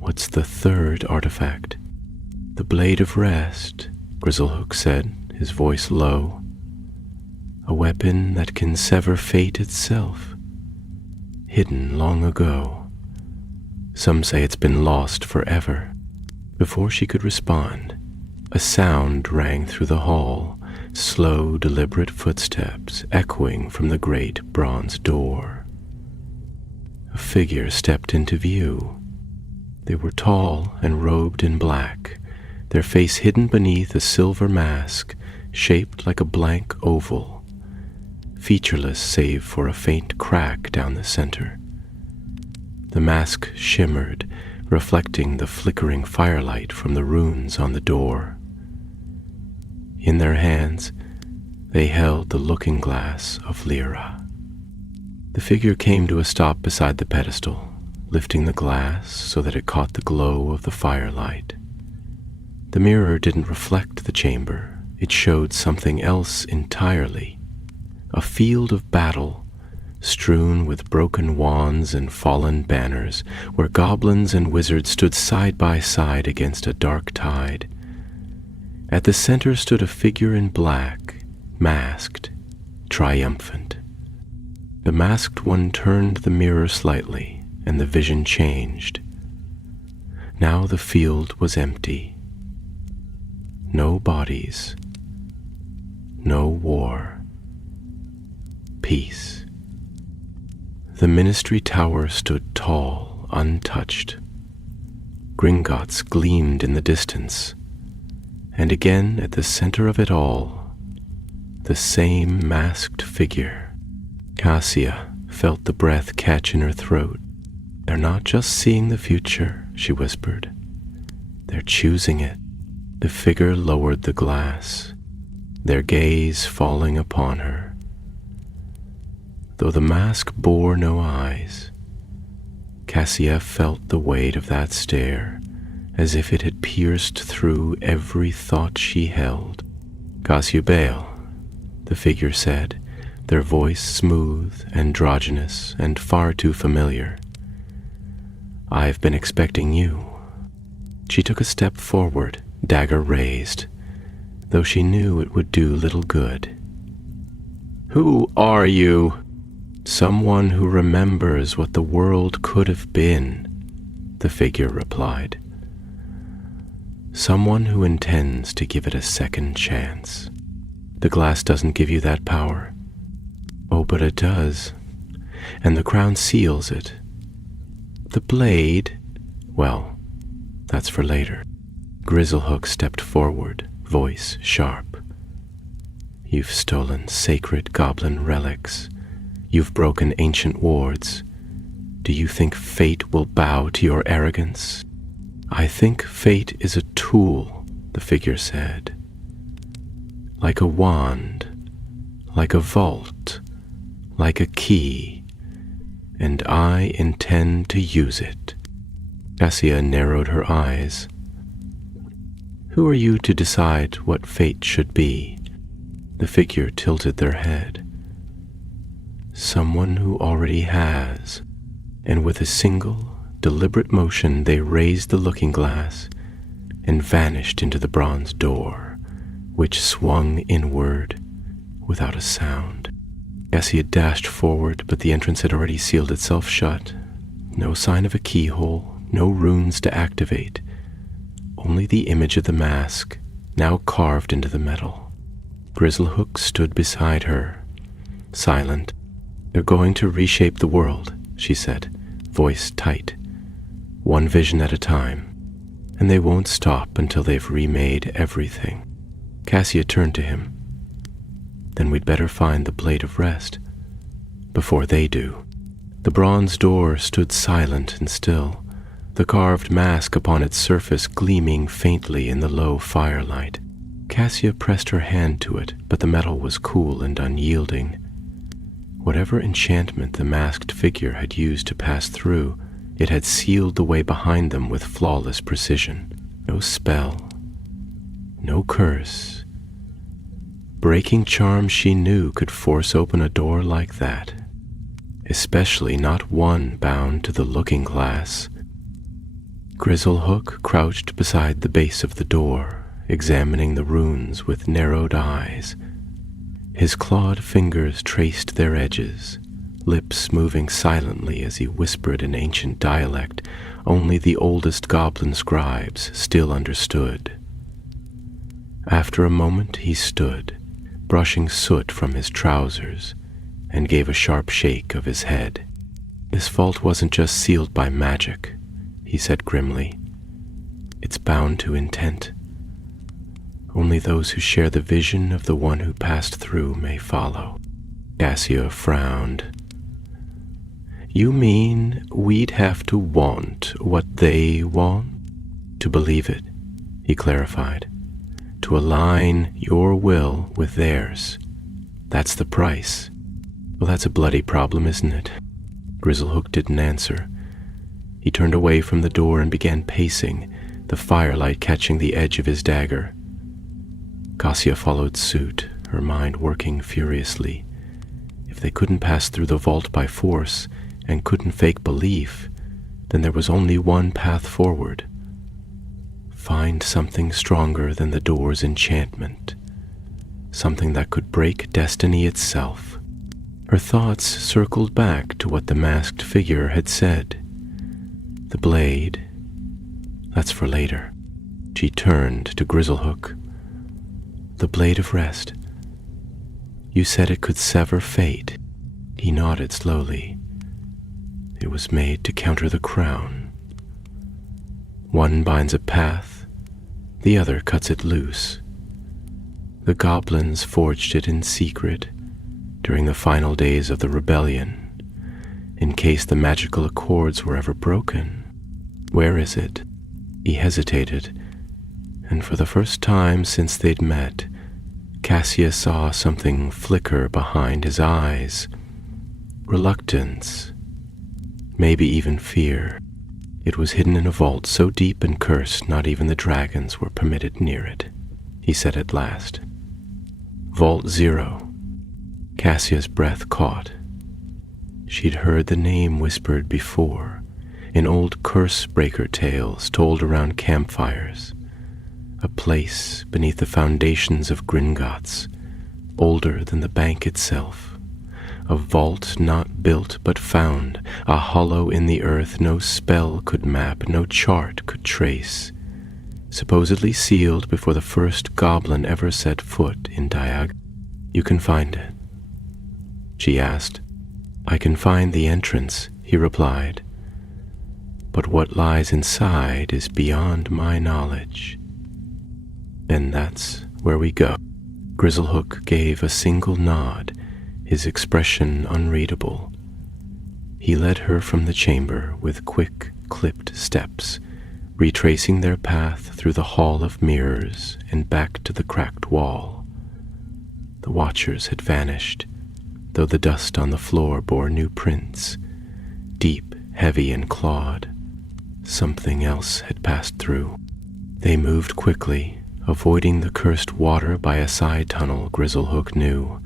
"What's the 3rd artifact?" "The Blade of Rest," Grizzlehook said, his voice low. "A weapon that can sever fate itself. Hidden long ago. Some say it's been lost forever." Before she could respond, a sound rang through the hall, slow, deliberate footsteps echoing from the great bronze door. A figure stepped into view. They were tall and robed in black, their face hidden beneath a silver mask shaped like a blank oval, featureless save for a faint crack down the center. The mask shimmered, reflecting the flickering firelight from the runes on the door. In their hands, they held the looking glass of Lyra. The figure came to a stop beside the pedestal, lifting the glass so that it caught the glow of the firelight. The mirror didn't reflect the chamber. It showed something else entirely. A field of battle, strewn with broken wands and fallen banners, where goblins and wizards stood side by side against a dark tide. At the center stood a figure in black, masked, triumphant. The masked one turned the mirror slightly, and the vision changed. Now the field was empty. No bodies. No war. Peace. The ministry tower stood tall, untouched. Gringotts gleamed in the distance, and again at the center of it all, the same masked figure. Cassia felt the breath catch in her throat. "They're not just seeing the future," she whispered. "They're choosing it." The figure lowered the glass, their gaze falling upon her. Though the mask bore no eyes, Cassia felt the weight of that stare, as if it had pierced through every thought she held. "Cassia Bale," the figure said, their voice smooth, androgynous, and far too familiar. "I've been expecting you." She took a step forward, dagger raised, though she knew it would do little good. "Who are you?" "Someone who remembers what the world could have been," the figure replied. "Someone who intends to give it a second chance. The glass doesn't give you that power." "Oh, but it does, and the crown seals it. The blade, well, that's for later." Grizzlehook stepped forward, voice sharp. "You've stolen sacred goblin relics. You've broken ancient wards. Do you think fate will bow to your arrogance?" "I think fate is a tool," the figure said. "Like a wand, like a vault, like a key, and I intend to use it." Cassia narrowed her eyes. "Who are you to decide what fate should be?" The figure tilted their head. "Someone who already has," and with a single, deliberate motion they raised the looking glass and vanished into the bronze door, which swung inward without a sound. Cassia dashed forward, but the entrance had already sealed itself shut. No sign of a keyhole, no runes to activate, only the image of the mask, now carved into the metal. Grizzlehook stood beside her, silent. "They're going to reshape the world," she said, voice tight. "One vision at a time, and they won't stop until they've remade everything." Cassia turned to him. "Then we'd better find the Blade of Rest before they do." The bronze door stood silent and still, the carved mask upon its surface gleaming faintly in the low firelight. Cassia pressed her hand to it, but the metal was cool and unyielding. Whatever enchantment the masked figure had used to pass through, it had sealed the way behind them with flawless precision. No spell, no curse. Breaking charm she knew could force open a door like that, especially not one bound to the looking glass. Grizzlehook crouched beside the base of the door, examining the runes with narrowed eyes. His clawed fingers traced their edges, lips moving silently as he whispered in ancient dialect only the oldest goblin scribes still understood. After a moment he stood, brushing soot from his trousers, and gave a sharp shake of his head. "This vault wasn't just sealed by magic," he said grimly. "It's bound to intent. Only those who share the vision of the one who passed through may follow." Cassia frowned. "You mean we'd have to want what they want to believe it?" he clarified. "To align your will with theirs. That's the price." "Well, that's a bloody problem, isn't it?" Grizzlehook didn't answer. He turned away from the door and began pacing, the firelight catching the edge of his dagger. Cassia followed suit, her mind working furiously. If they couldn't pass through the vault by force and couldn't fake belief, then there was only one path forward. Find something stronger than the door's enchantment, something that could break destiny itself. Her thoughts circled back to what the masked figure had said. The blade, that's for later. She turned to Grizzlehook. "The Blade of Rest. You said it could sever fate." He nodded slowly. "It was made to counter the crown. One binds a path, the other cuts it loose. The goblins forged it in secret during the final days of the rebellion, in case the magical accords were ever broken. Where is it?" He hesitated, and for the first time since they'd met, Cassia saw something flicker behind his eyes. Reluctance, maybe even fear. It was hidden in a vault so deep and cursed not even the dragons were permitted near it. He said at last, "Vault 0. Cassia's breath caught. She'd heard the name whispered before, in old curse-breaker tales told around campfires. A place beneath the foundations of Gringotts, older than the bank itself. A vault not built but found, a hollow in the earth no spell could map, no chart could trace. Supposedly sealed before the first goblin ever set foot in Diag. You can find it? She asked. I can find the entrance, he replied. But what lies inside is beyond my knowledge. And that's where we go. Grizzlehook gave a single nod, his expression unreadable. He led her from the chamber with quick, clipped steps, retracing their path through the hall of mirrors and back to the cracked wall. The watchers had vanished, though the dust on the floor bore new prints, deep, heavy, and clawed. Something else had passed through. They moved quickly, avoiding the cursed water by a side tunnel Grizzlehook knew,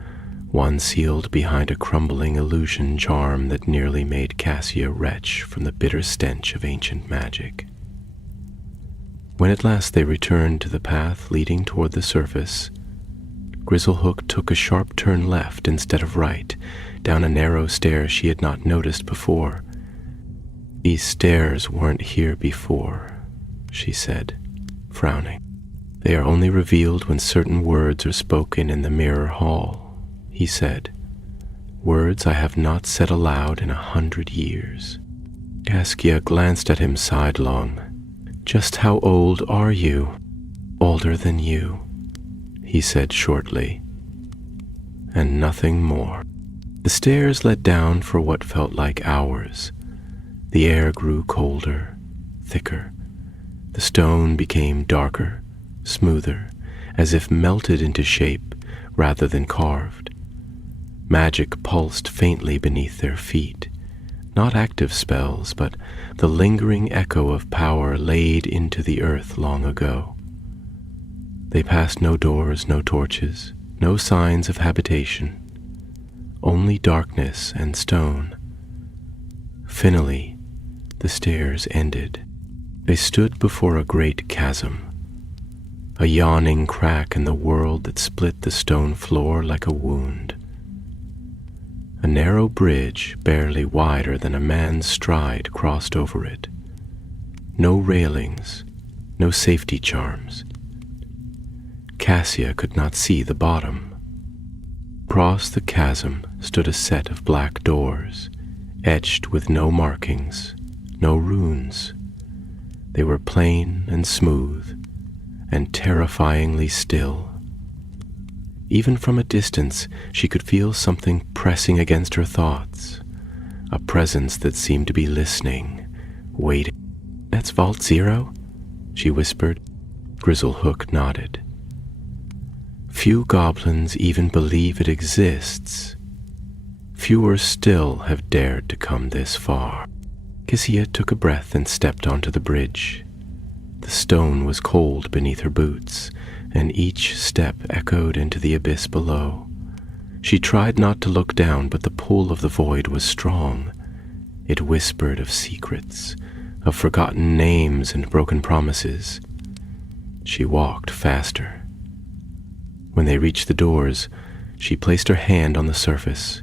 one sealed behind a crumbling illusion charm that nearly made Cassia retch from the bitter stench of ancient magic. When at last they returned to the path leading toward the surface, Grizzlehook took a sharp turn left instead of right, down a narrow stair she had not noticed before. These stairs weren't here before, she said, frowning. They are only revealed when certain words are spoken in the mirror hall, he said. Words I have not said aloud in 100 years. Cassia glanced at him sidelong. Just how old are you? Older than you, he said shortly. And nothing more. The stairs led down for what felt like hours. The air grew colder, thicker. The stone became darker, smoother, as if melted into shape rather than carved. Magic pulsed faintly beneath their feet. Not active spells, but the lingering echo of power laid into the earth long ago. They passed no doors, no torches, no signs of habitation. Only darkness and stone. Finally, the stairs ended. They stood before a great chasm, a yawning crack in the world that split the stone floor like a wound. A narrow bridge, barely wider than a man's stride, crossed over it. No railings, no safety charms. Cassia could not see the bottom. Across the chasm stood a set of black doors, etched with no markings, no runes. They were plain and smooth, and terrifyingly still. Even from a distance, she could feel something pressing against her thoughts, a presence that seemed to be listening, waiting. That's Vault Zero? She whispered. Grizzlehook nodded. Few goblins even believe it exists. Fewer still have dared to come this far. Cassia took a breath and stepped onto the bridge. The stone was cold beneath her boots, and each step echoed into the abyss below. She tried not to look down, but the pull of the void was strong. It whispered of secrets, of forgotten names and broken promises. She walked faster. When they reached the doors, she placed her hand on the surface.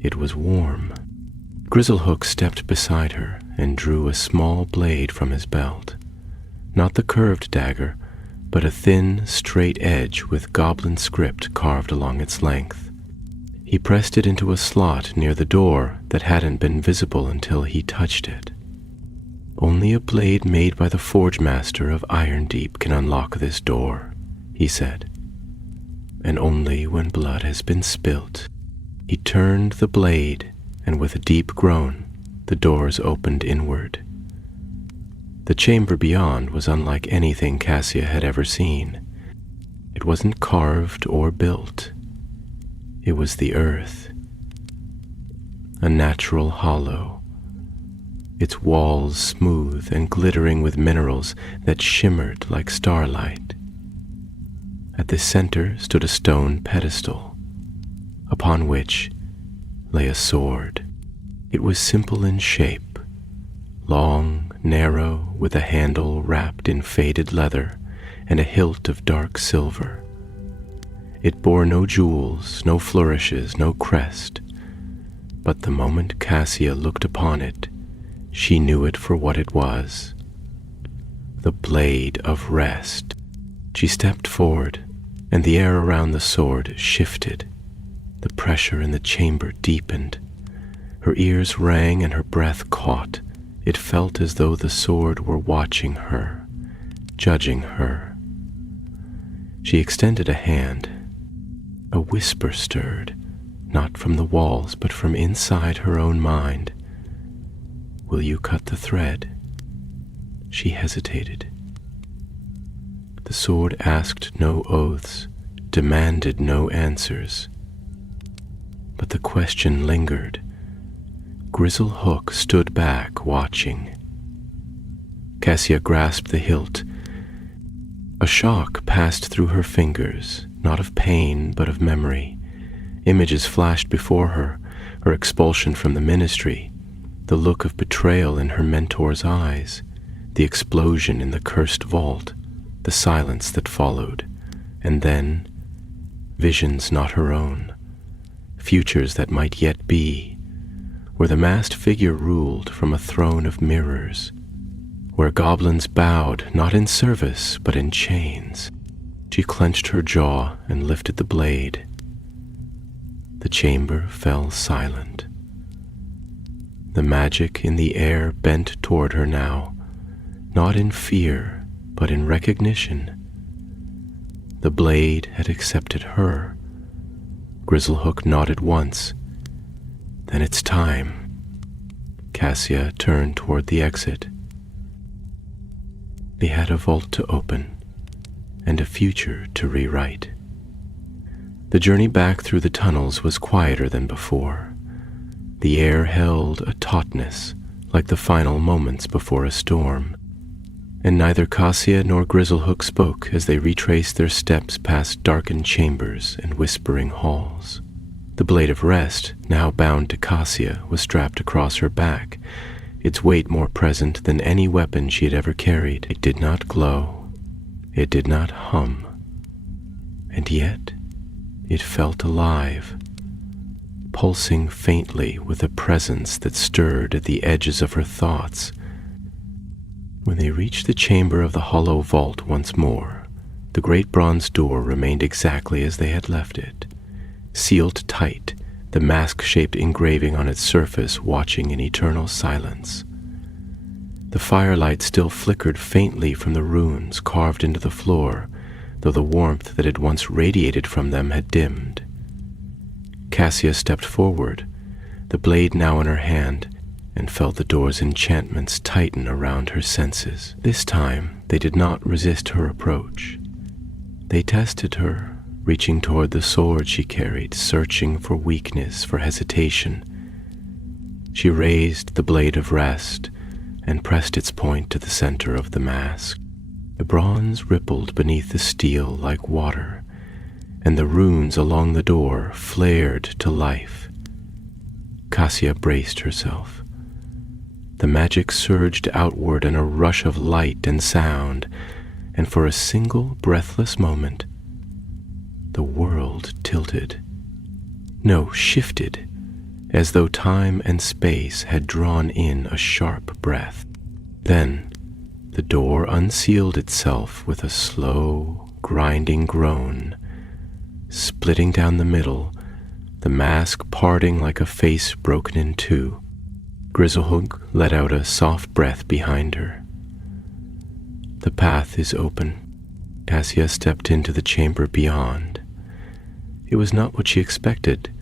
It was warm. Grizzlehook stepped beside her and drew a small blade from his belt. Not the curved dagger, but a thin, straight edge with goblin script carved along its length. He pressed it into a slot near the door that hadn't been visible until he touched it. Only a blade made by the forge master of Irondeep can unlock this door, he said. And only when blood has been spilt. He turned the blade, and with a deep groan, the doors opened inward. The chamber beyond was unlike anything Cassia had ever seen. It wasn't carved or built. It was the earth. A natural hollow, its walls smooth and glittering with minerals that shimmered like starlight. At the center stood a stone pedestal, upon which lay a sword. It was simple in shape, long, narrow, with a handle wrapped in faded leather and a hilt of dark silver. It bore no jewels, no flourishes, no crest, but the moment Cassia looked upon it, she knew it for what it was, the Blade of Rest. She stepped forward, and the air around the sword shifted. The pressure in the chamber deepened. Her ears rang and her breath caught. It felt as though the sword were watching her, judging her. She extended a hand. A whisper stirred, not from the walls, but from inside her own mind. "Will you cut the thread?" She hesitated. The sword asked no oaths, demanded no answers. But the question lingered. Grizzlehook stood back, watching. Cassia grasped the hilt. A shock passed through her fingers, not of pain, but of memory. Images flashed before her, her expulsion from the ministry, the look of betrayal in her mentor's eyes, the explosion in the cursed vault, the silence that followed, and then visions not her own, futures that might yet be, where the masked figure ruled from a throne of mirrors, where goblins bowed not in service but in chains. She clenched her jaw and lifted the blade. The chamber fell silent. The magic in the air bent toward her now, not in fear, but in recognition. The blade had accepted her. Grizzlehook nodded once. Then it's time. Cassia turned toward the exit. They had a vault to open and a future to rewrite. The journey back through the tunnels was quieter than before. The air held a tautness, like the final moments before a storm, and neither Cassia nor Grizzlehook spoke as they retraced their steps past darkened chambers and whispering halls. The Blade of Rest, now bound to Cassia, was strapped across her back, its weight more present than any weapon she had ever carried. It did not glow. It did not hum. And yet, it felt alive, pulsing faintly with a presence that stirred at the edges of her thoughts. When they reached the chamber of the hollow vault once more, the great bronze door remained exactly as they had left it, sealed tight, the mask-shaped engraving on its surface watching in eternal silence. The firelight still flickered faintly from the runes carved into the floor, though the warmth that had once radiated from them had dimmed. Cassia stepped forward, the blade now in her hand, and felt the door's enchantments tighten around her senses. This time, they did not resist her approach. They tested her, reaching toward the sword she carried, searching for weakness, for hesitation. She raised the Blade of Rest and pressed its point to the center of the mask. The bronze rippled beneath the steel like water, and the runes along the door flared to life. Cassia braced herself. The magic surged outward in a rush of light and sound, and for a single breathless moment, the world tilted. No, shifted, as though time and space had drawn in a sharp breath. Then, the door unsealed itself with a slow, grinding groan, splitting down the middle, the mask parting like a face broken in two. Grizzlehook let out a soft breath behind her. The path is open. Cassia stepped into the chamber beyond. It was not what she expected.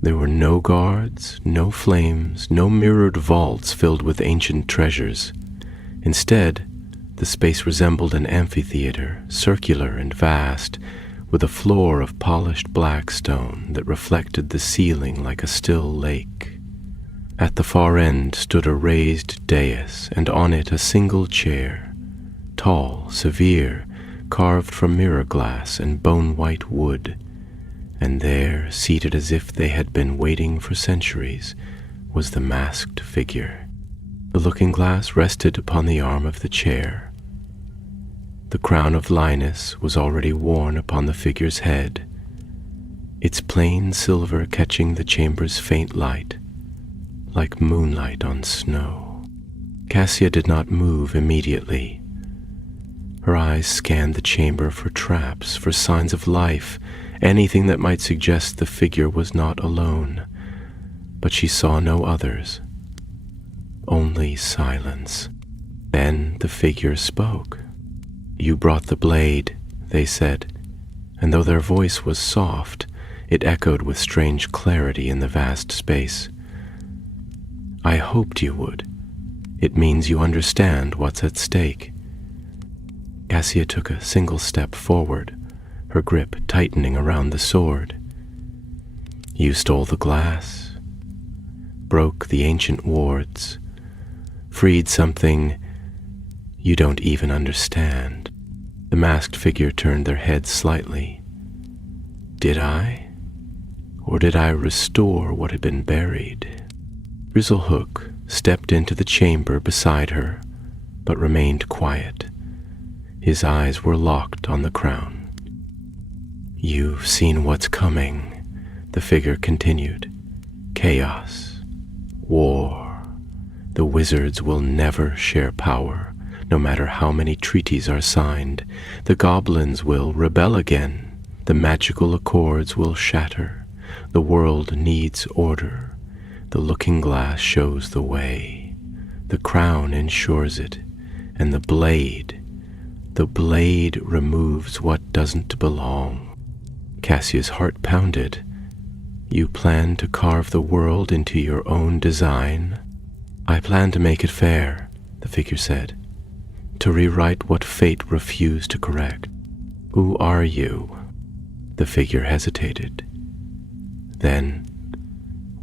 There were no guards, no flames, no mirrored vaults filled with ancient treasures. Instead, the space resembled an amphitheater, circular and vast, with a floor of polished black stone that reflected the ceiling like a still lake. At the far end stood a raised dais, and on it a single chair, tall, severe, carved from mirror glass and bone-white wood, And there, seated as if they had been waiting for centuries, was the masked figure. The looking-glass rested upon the arm of the chair. The crown of Linus was already worn upon the figure's head, its plain silver catching the chamber's faint light, like moonlight on snow. Cassia did not move immediately. Her eyes scanned the chamber for traps, for signs of life, anything that might suggest the figure was not alone. But she saw no others, only silence. Then the figure spoke. "You brought the blade," they said, and though their voice was soft, it echoed with strange clarity in the vast space. "I hoped you would. It means you understand what's at stake." Cassia took a single step forward, her grip tightening around the sword. "You stole the glass, broke the ancient wards, freed something you don't even understand." The masked figure turned their heads slightly. "Did I? Or did I restore what had been buried?" Grizzlehook stepped into the chamber beside her, but remained quiet. His eyes were locked on the crown. "You've seen what's coming," the figure continued. "Chaos, war. The wizards will never share power, no matter how many treaties are signed. The goblins will rebel again. The magical accords will shatter. The world needs order. The looking-glass shows the way. The crown ensures it, and the blade removes what doesn't belong." Cassia's heart pounded. "You plan to carve the world into your own design?" "I plan to make it fair," the figure said, "to rewrite what fate refused to correct." "Who are you?" The figure hesitated. Then,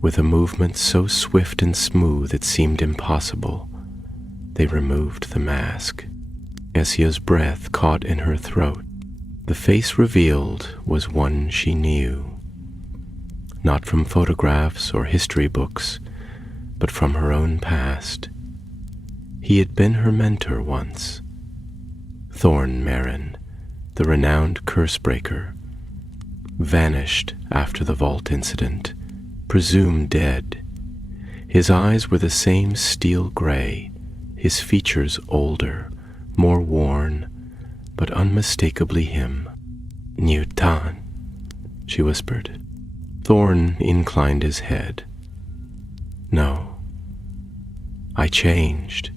with a movement so swift and smooth it seemed impossible, they removed the mask. Cassia's breath caught in her throat. The face revealed was one she knew, not from photographs or history books, but from her own past. He had been her mentor once. Thorn Marin, the renowned curse-breaker, vanished after the vault incident, presumed dead. His eyes were the same steel gray, his features older, more worn, but unmistakably him. "Newton," she whispered. Thorn inclined his head. "No. I changed.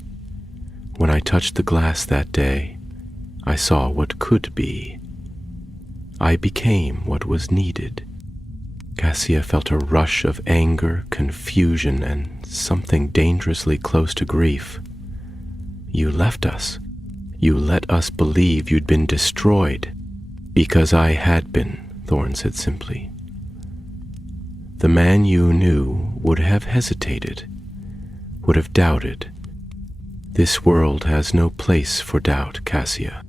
When I touched the glass that day, I saw what could be. I became what was needed." Cassia felt a rush of anger, confusion, and something dangerously close to grief. "You left us. You let us believe you'd been destroyed." "Because I had been," Thorn said simply. "The man you knew would have hesitated, would have doubted. This world has no place for doubt, Cassia."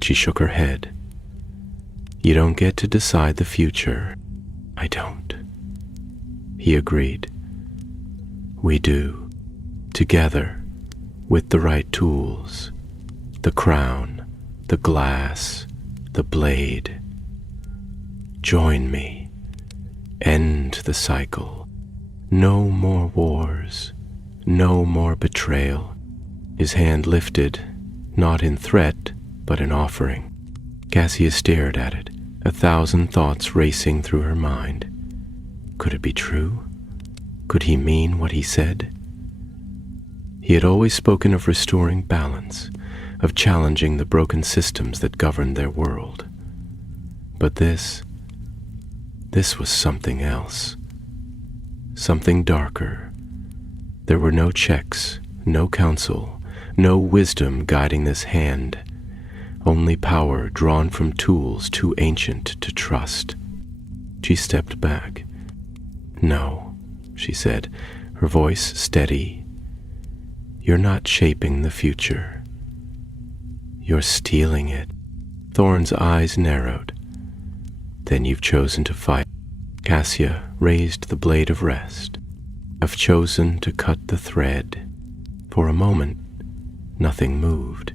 She shook her head. "You don't get to decide the future." "I don't," he agreed. "We do, together, with the right tools. The crown, the glass, the blade. Join me. End the cycle. No more wars. No more betrayal." His hand lifted, not in threat, but in offering. Cassia stared at it, 1,000 thoughts racing through her mind. Could it be true? Could he mean what he said? He had always spoken of restoring balance, of challenging the broken systems that governed their world. But this was something else. Something darker. There were no checks, no counsel, no wisdom guiding this hand. Only power drawn from tools too ancient to trust. She stepped back. "No," she said, her voice steady. "You're not shaping the future. You're stealing it." Thorn's eyes narrowed. Then you've chosen to fight. Cassia raised the blade of rest. I've chosen to cut the thread. For a moment, nothing moved.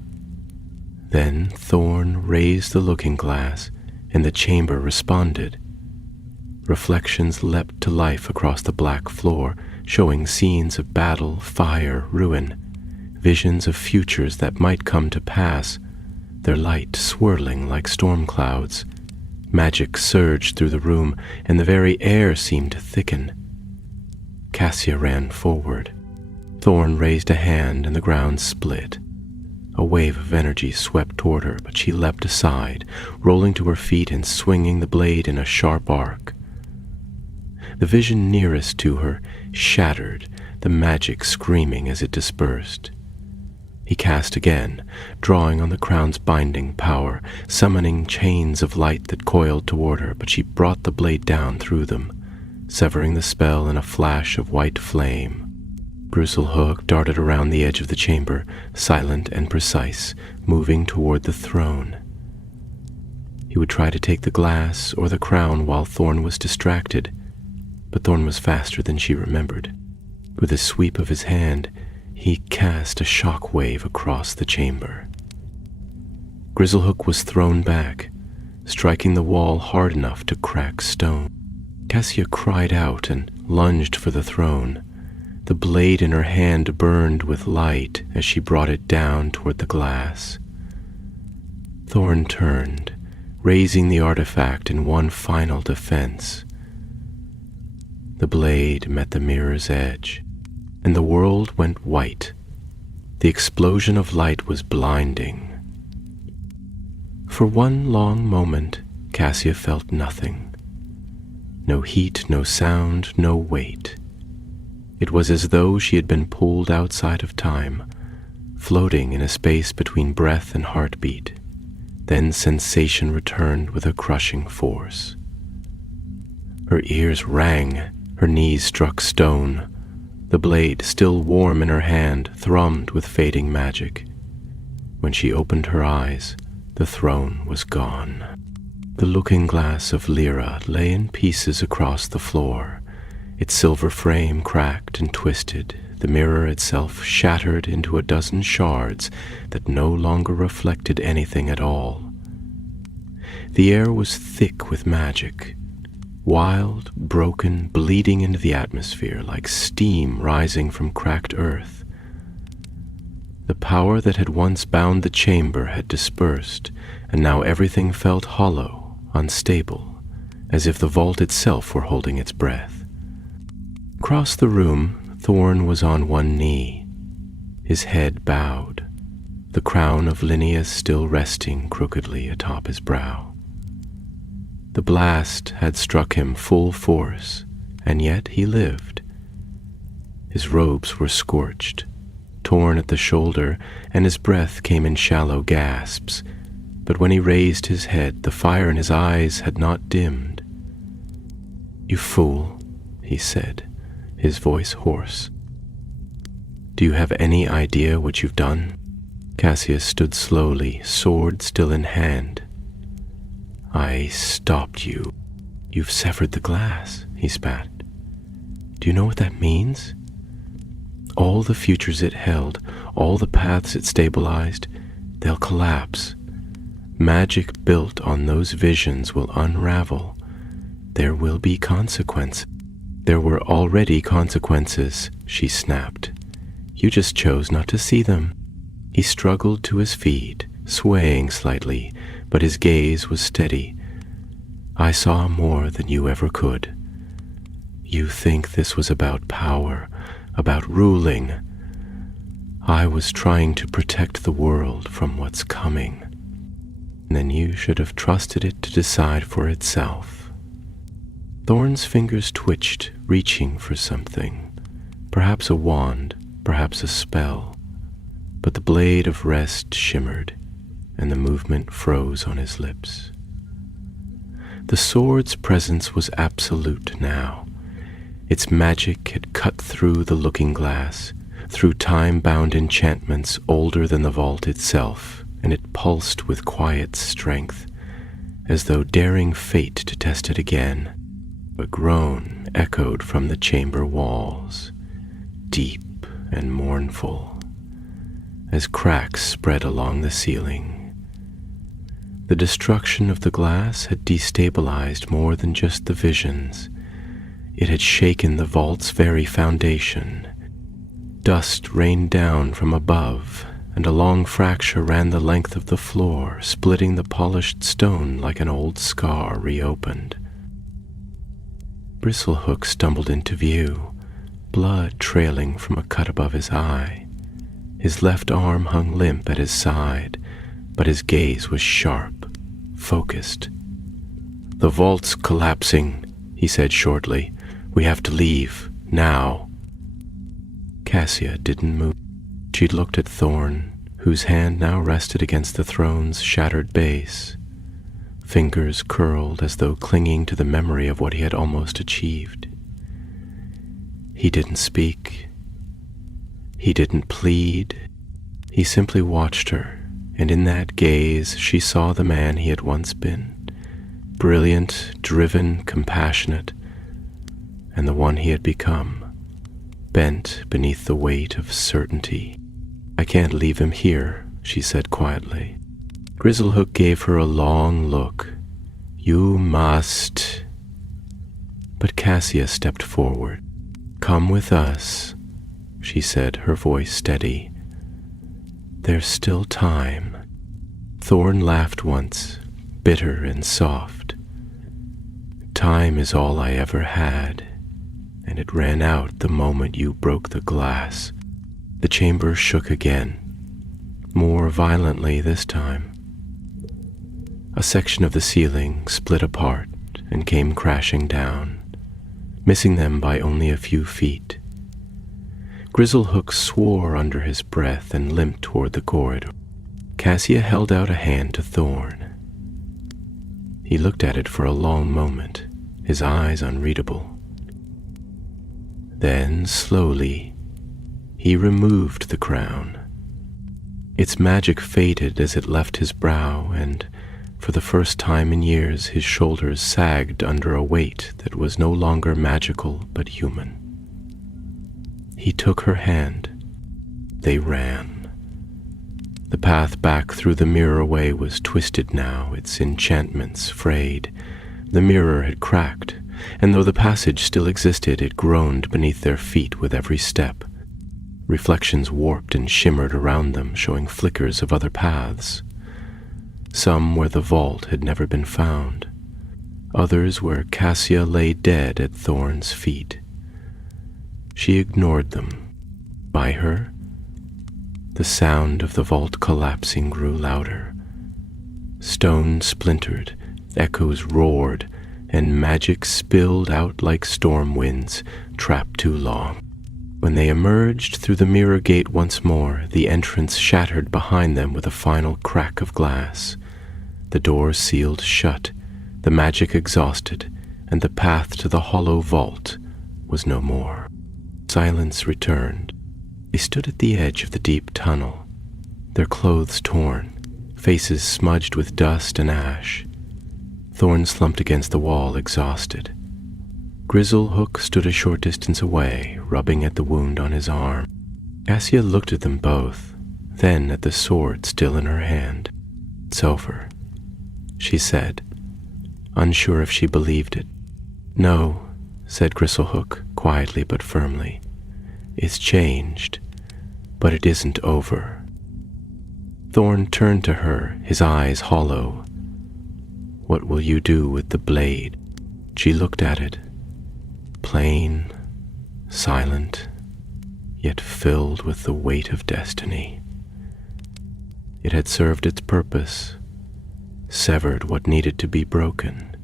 Then Thorn raised the looking glass, and the chamber responded. Reflections leapt to life across the black floor, showing scenes of battle, fire, ruin, visions of futures that might come to pass, their light swirling like storm clouds. Magic surged through the room, and the very air seemed to thicken. Cassia ran forward. Thorn raised a hand, and the ground split. A wave of energy swept toward her, but she leapt aside, rolling to her feet and swinging the blade in a sharp arc. The vision nearest to her shattered, the magic screaming as it dispersed. He cast again, drawing on the crown's binding power, summoning chains of light that coiled toward her, but she brought the blade down through them, severing the spell in a flash of white flame. Grizzlehook darted around the edge of the chamber, silent and precise, moving toward the throne. He would try to take the glass or the crown while Thorn was distracted, but Thorn was faster than she remembered. With a sweep of his hand, he cast a shock wave across the chamber. Grizzlehook was thrown back, striking the wall hard enough to crack stone. Cassia cried out and lunged for the throne. The blade in her hand burned with light as she brought it down toward the glass. Thorn turned, raising the artifact in one final defense. The blade met the mirror's edge, and the world went white. The explosion of light was blinding. For one long moment, Cassia felt nothing. No heat, no sound, no weight. It was as though she had been pulled outside of time, floating in a space between breath and heartbeat. Then sensation returned with a crushing force. Her ears rang, her knees struck stone. The blade, still warm in her hand, thrummed with fading magic. When she opened her eyes, the throne was gone. The looking glass of Lyra lay in pieces across the floor. Its silver frame cracked and twisted, the mirror itself shattered into a dozen shards that no longer reflected anything at all. The air was thick with magic, wild, broken, bleeding into the atmosphere like steam rising from cracked earth. The power that had once bound the chamber had dispersed, and now everything felt hollow, unstable, as if the vault itself were holding its breath. Across the room, Thorn was on one knee, his head bowed, the crown of Linnaeus still resting crookedly atop his brow. The blast had struck him full force, and yet he lived. His robes were scorched, torn at the shoulder, and his breath came in shallow gasps, but when he raised his head, the fire in his eyes had not dimmed. "You fool," he said, his voice hoarse. "Do you have any idea what you've done?" Cassius stood slowly, sword still in hand. "I stopped you. You've severed the glass," he spat. "Do you know what that means? All the futures it held, all the paths it stabilized, they'll collapse. Magic built on those visions will unravel. There will be consequences." "There were already consequences," she snapped. "You just chose not to see them." He struggled to his feet, swaying slightly, but his gaze was steady. "I saw more than you ever could. You think this was about power, about ruling. I was trying to protect the world from what's coming. And then you should have trusted it to decide for itself." Thorn's fingers twitched, reaching for something, perhaps a wand, perhaps a spell, but the blade of rest shimmered, and the movement froze on his lips. The sword's presence was absolute now. Its magic had cut through the looking glass, through time-bound enchantments older than the vault itself, and it pulsed with quiet strength. as though daring fate to test it again. A groan echoed from the chamber walls, deep and mournful, as cracks spread along the ceiling. The destruction of the glass had destabilized more than just the visions. It had shaken the vault's very foundation. Dust rained down from above, and a long fracture ran the length of the floor, splitting the polished stone like an old scar reopened. Bristlehook stumbled into view, blood trailing from a cut above his eye. His left arm hung limp at his side, but his gaze was sharp, focused. "The vault's collapsing," he said shortly. "We have to leave, now." Cassia didn't move. She looked at Thorn, whose hand now rested against the throne's shattered base. Fingers curled as though clinging to the memory of what he had almost achieved. He didn't speak. He didn't plead. He simply watched her, and in that gaze she saw the man he had once been. Brilliant, driven, compassionate, and the one he had become, bent beneath the weight of certainty. "I can't leave him here," she said quietly. Bristlehook gave her a long look. "You must." But Cassia stepped forward. "Come with us," she said, her voice steady. "There's still time." Thorn laughed once, bitter and soft. "Time is all I ever had, and it ran out the moment you broke the glass." The chamber shook again, more violently this time. A section of the ceiling split apart and came crashing down, missing them by only a few feet. Bristlehook swore under his breath and limped toward the corridor. Cassia held out a hand to Thorn. He looked at it for a long moment, his eyes unreadable. Then, slowly, he removed the crown. Its magic faded as it left his brow, and for the first time in years his shoulders sagged under a weight that was no longer magical but human. He took her hand. They ran. The path back through the mirror-way was twisted now, its enchantments frayed. The mirror had cracked, and though the passage still existed, it groaned beneath their feet with every step. Reflections warped and shimmered around them, showing flickers of other paths. Some where the vault had never been found, others where Cassia lay dead at Thorn's feet. She ignored them. By her, the sound of the vault collapsing grew louder. Stone splintered, echoes roared, and magic spilled out like storm winds, trapped too long. When they emerged through the mirror gate once more, the entrance shattered behind them with a final crack of glass. The door sealed shut, the magic exhausted, and the path to the hollow vault was no more. Silence returned. They stood at the edge of the deep tunnel, their clothes torn, faces smudged with dust and ash. Thorn slumped against the wall, exhausted. Bristlehook stood a short distance away, rubbing at the wound on his arm. Cassia looked at them both, then at the sword still in her hand. "It's over," she said, unsure if she believed it. "No," said Bristlehook, quietly but firmly. "It's changed, but it isn't over." Thorn turned to her, his eyes hollow. "What will you do with the blade?" She looked at it, plain, silent, yet filled with the weight of destiny. It had served its purpose, severed what needed to be broken,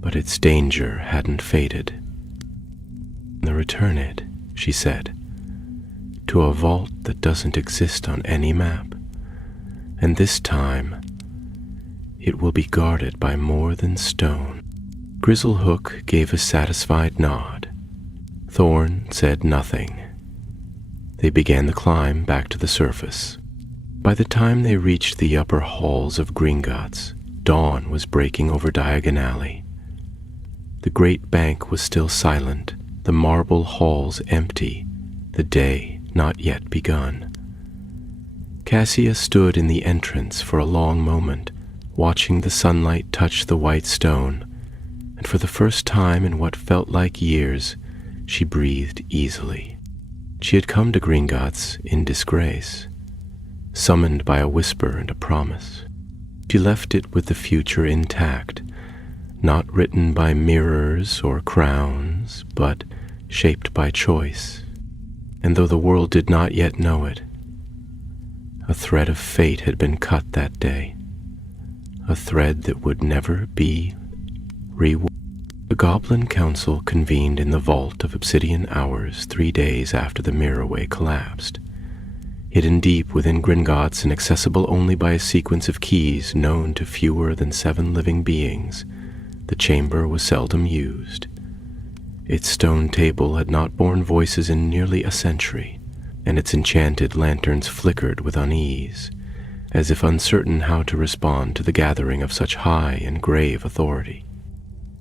but its danger hadn't faded. "Return it," she said, "to a vault that doesn't exist on any map, and this time it will be guarded by more than stone." Bristlehook gave a satisfied nod. Thorn said nothing. They began the climb back to the surface. By the time they reached the upper halls of Gringotts, dawn was breaking over Diagon Alley. The great bank was still silent, the marble halls empty, the day not yet begun. Cassia stood in the entrance for a long moment, watching the sunlight touch the white stone, and for the first time in what felt like years, she breathed easily. She had come to Gringotts in disgrace, summoned by a whisper and a promise. She left it with the future intact, not written by mirrors or crowns, but shaped by choice. And though the world did not yet know it, a thread of fate had been cut that day, a thread that would never be rewoven. The Goblin Council convened in the vault of Obsidian Hours 3 days after the Mirrorway collapsed. Hidden deep within Gringotts and accessible only by a sequence of keys known to fewer than 7 living beings, the chamber was seldom used. Its stone table had not borne voices in nearly a century, and its enchanted lanterns flickered with unease, as if uncertain how to respond to the gathering of such high and grave authority.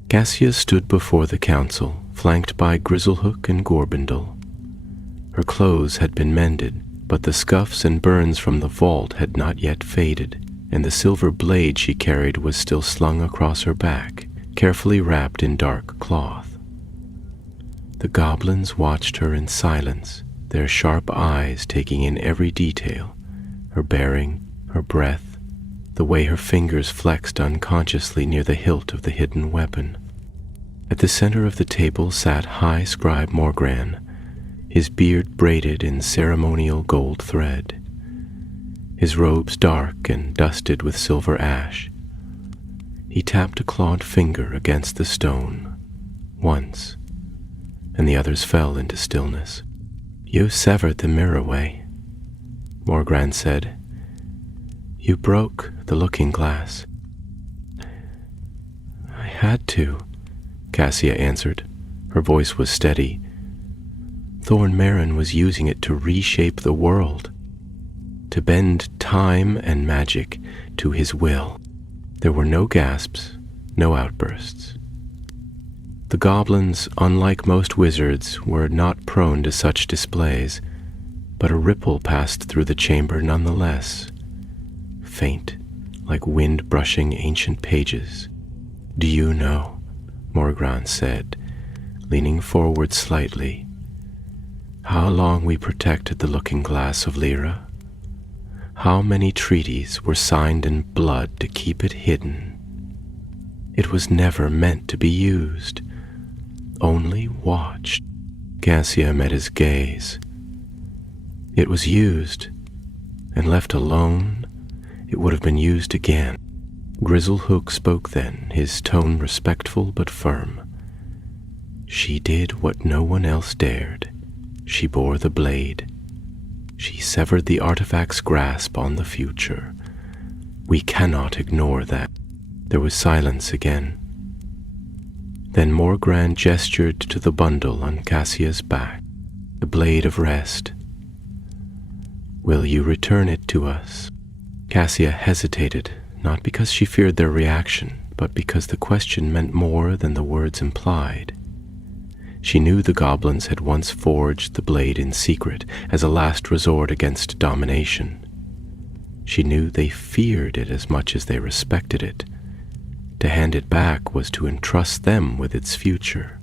Cassia stood before the council, flanked by Grizzlehook and Gorbindle. Her clothes had been mended, but the scuffs and burns from the vault had not yet faded, and the silver blade she carried was still slung across her back, carefully wrapped in dark cloth. The goblins watched her in silence, their sharp eyes taking in every detail, her bearing, her breath, the way her fingers flexed unconsciously near the hilt of the hidden weapon. At the center of the table sat High Scribe Morgran, his beard braided in ceremonial gold thread, his robes dark and dusted with silver ash. He tapped a clawed finger against the stone, once, and the others fell into stillness. "You severed the Mirrorway," Morgran said. "You broke the looking glass." "I had to," Cassia answered. Her voice was steady. "Thorn Marin was using it to reshape the world, to bend time and magic to his will." There were no gasps, no outbursts. The goblins, unlike most wizards, were not prone to such displays, but a ripple passed through the chamber nonetheless, faint, like wind brushing ancient pages. "Do you know," Morgran said, leaning forward slightly, "how long we protected the looking glass of Lyra? How many treaties were signed in blood to keep it hidden? It was never meant to be used, only watched." Cassia met his gaze. "It was used, and left alone, it would have been used again." Grizzlehook spoke then, his tone respectful but firm. "She did what no one else dared. She bore the blade. She severed the artifact's grasp on the future. We cannot ignore that." There was silence again. Then Morgran gestured to the bundle on Cassia's back, the blade of rest. "Will you return it to us?" Cassia hesitated, not because she feared their reaction, but because the question meant more than the words implied. She knew the goblins had once forged the blade in secret as a last resort against domination. She knew they feared it as much as they respected it. To hand it back was to entrust them with its future,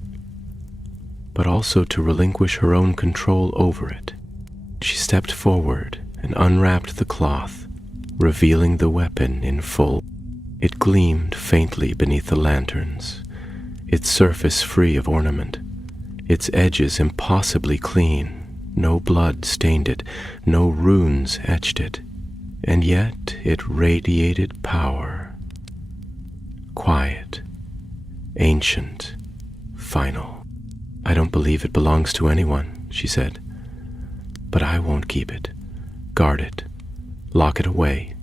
but also to relinquish her own control over it. She stepped forward and unwrapped the cloth, revealing the weapon in full. It gleamed faintly beneath the lanterns, its surface free of ornament, its edges impossibly clean. No blood stained it, no runes etched it, and yet it radiated power. Quiet, ancient, final. "I don't believe it belongs to anyone," she said, "but I won't keep it. Guard it. Lock it away.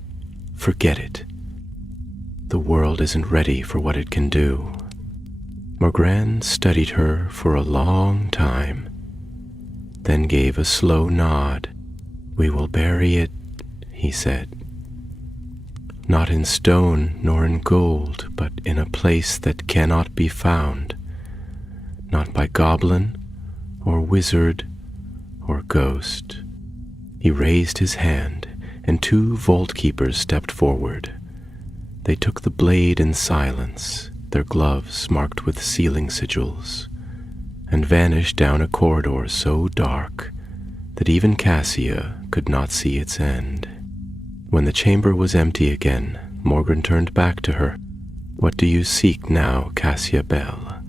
Forget it. The world isn't ready for what it can do." Morgran studied her for a long time, then gave a slow nod. "We will bury it," he said. not in stone nor in gold, but in a place that cannot be found, not by goblin or wizard or ghost. He raised his hand, and 2 vault keepers stepped forward. They took the blade in silence, their gloves marked with sealing sigils, and vanished down a corridor so dark that even Cassia could not see its end. When the chamber was empty again, Morgan turned back to her. "What do you seek now, Cassia Bell?"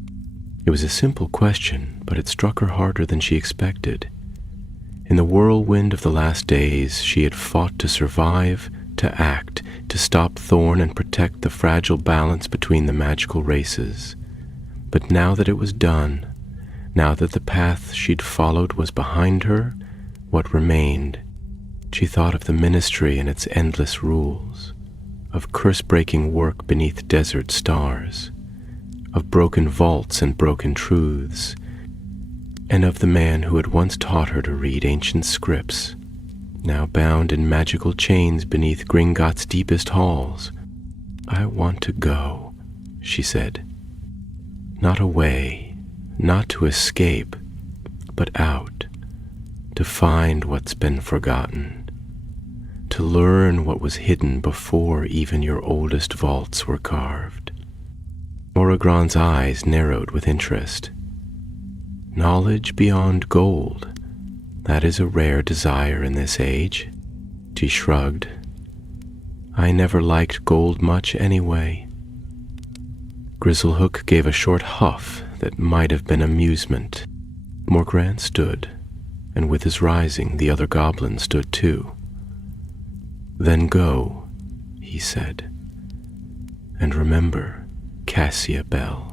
It was a simple question, but it struck her harder than she expected. In the whirlwind of the last days, she had fought to survive, to act, to stop Thorn and protect the fragile balance between the magical races. But now that it was done, now that the path she'd followed was behind her, what remained? She thought of the ministry and its endless rules, of curse-breaking work beneath desert stars, of broken vaults and broken truths, and of the man who had once taught her to read ancient scripts, now bound in magical chains beneath Gringotts' deepest halls. "I want to go," she said. "Not away, not to escape, but out, to find what's been forgotten, to learn what was hidden before even your oldest vaults were carved." Oragron's eyes narrowed with interest. "Knowledge beyond gold, that is a rare desire in this age." She shrugged. "I never liked gold much anyway." Grizzlehook gave a short huff that might have been amusement. Morgrant stood, and with his rising, the other goblins stood too. "Then go," he said, "and remember, Cassia Bell.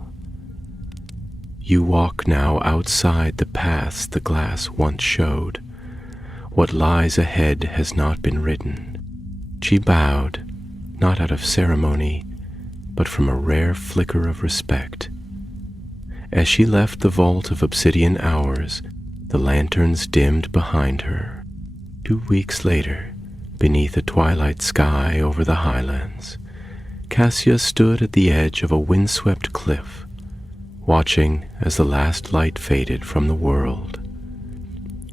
You walk now outside the paths the glass once showed. What lies ahead has not been written." She bowed, not out of ceremony, but from a rare flicker of respect. As she left the vault of obsidian hours, the lanterns dimmed behind her. 2 weeks later, beneath a twilight sky over the highlands, Cassia stood at the edge of a windswept cliff, watching as the last light faded from the world.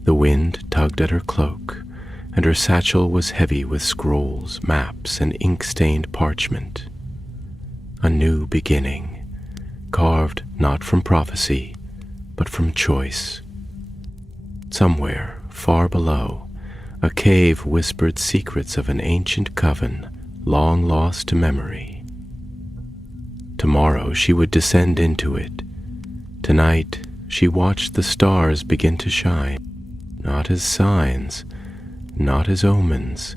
The wind tugged at her cloak, and her satchel was heavy with scrolls, maps, and ink-stained parchment. A new beginning, carved not from prophecy, but from choice. Somewhere, far below, a cave whispered secrets of an ancient coven long lost to memory. Tomorrow she would descend into it. Tonight she watched the stars begin to shine, not as signs, not as omens,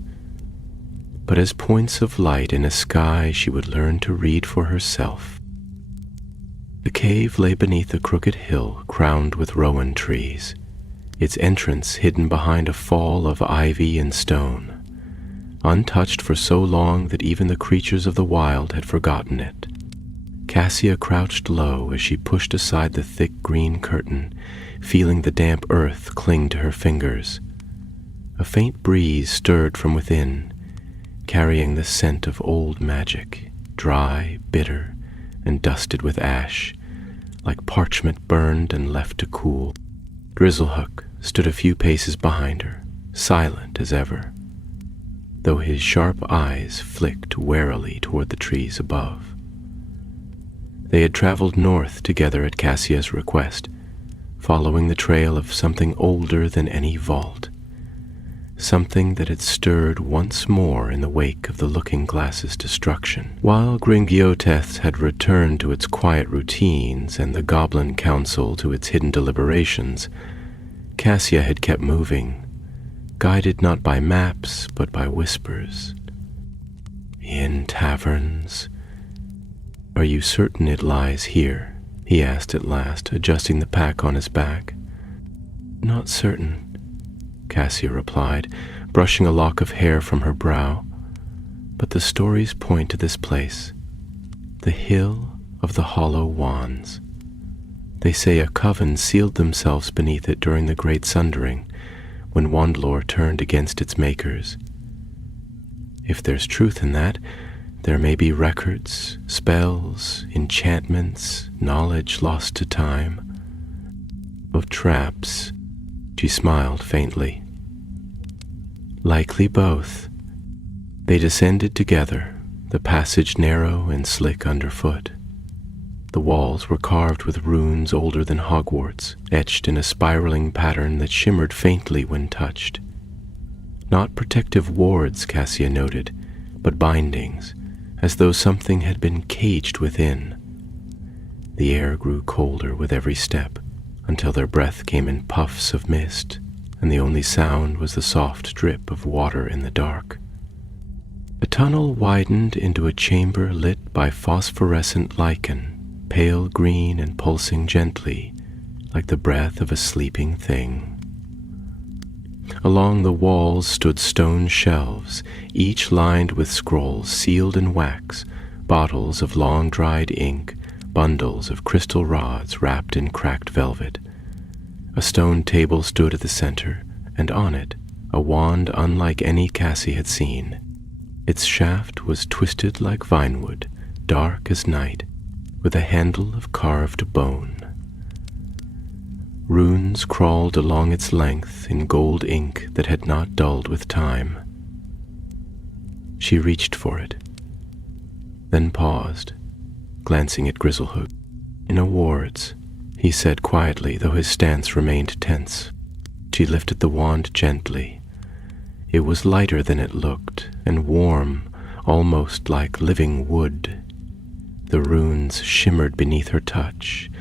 but as points of light in a sky she would learn to read for herself. The cave lay beneath a crooked hill crowned with rowan trees, its entrance hidden behind a fall of ivy and stone, untouched for so long that even the creatures of the wild had forgotten it. Cassia crouched low as she pushed aside the thick green curtain, feeling the damp earth cling to her fingers. A faint breeze stirred from within, carrying the scent of old magic, dry, bitter, and dusted with ash, like parchment burned and left to cool. Grizzlehook stood a few paces behind her, silent as ever, though his sharp eyes flicked warily toward the trees above. They had traveled north together at Cassia's request, following the trail of something older than any vault, something that had stirred once more in the wake of the Looking-Glass's destruction. While Gringotts had returned to its quiet routines and the Goblin Council to its hidden deliberations, Cassia had kept moving, guided not by maps but by whispers. "In taverns. Are you certain it lies here?" he asked at last, adjusting the pack on his back. "Not certain," Cassia replied, brushing a lock of hair from her brow. "But the stories point to this place, the Hill of the Hollow Wands. They say a coven sealed themselves beneath it during the Great Sundering, when Wandlore turned against its makers. If there's truth in that, there may be records, spells, enchantments, knowledge lost to time. Of traps, she smiled faintly. Likely both. They descended together, the passage narrow and slick underfoot. The walls were carved with runes older than Hogwarts, etched in a spiraling pattern that shimmered faintly when touched. Not protective wards, Cassia noted, but bindings, as though something had been caged within. The air grew colder with every step, until their breath came in puffs of mist, and the only sound was the soft drip of water in the dark. The tunnel widened into a chamber lit by phosphorescent lichen, pale green and pulsing gently, like the breath of a sleeping thing. Along the walls stood stone shelves, each lined with scrolls sealed in wax, bottles of long-dried ink, bundles of crystal rods wrapped in cracked velvet. A stone table stood at the center, and on it, a wand unlike any Cassie had seen. Its shaft was twisted like vinewood, dark as night, with a handle of carved bone. Runes crawled along its length in gold ink that had not dulled with time. She reached for it, then paused, glancing at Grizzlehook. "In awards," he said quietly, though his stance remained tense. She lifted the wand gently. It was lighter than it looked, and warm, almost like living wood. The runes shimmered beneath her touch,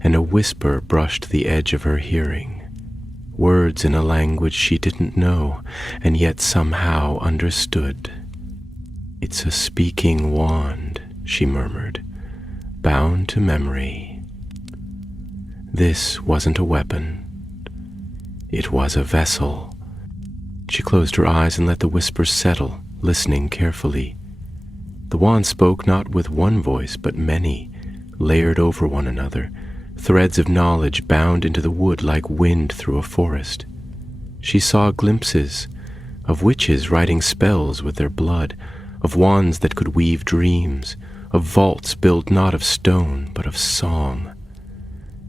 and a whisper brushed the edge of her hearing. Words in a language she didn't know, and yet somehow understood. "It's a speaking wand," she murmured, "bound to memory." This wasn't a weapon. It was a vessel. She closed her eyes and let the whisper settle, listening carefully. The wand spoke not with one voice, but many, layered over one another, threads of knowledge bound into the wood like wind through a forest. She saw glimpses of witches writing spells with their blood, of wands that could weave dreams, of vaults built not of stone, but of song.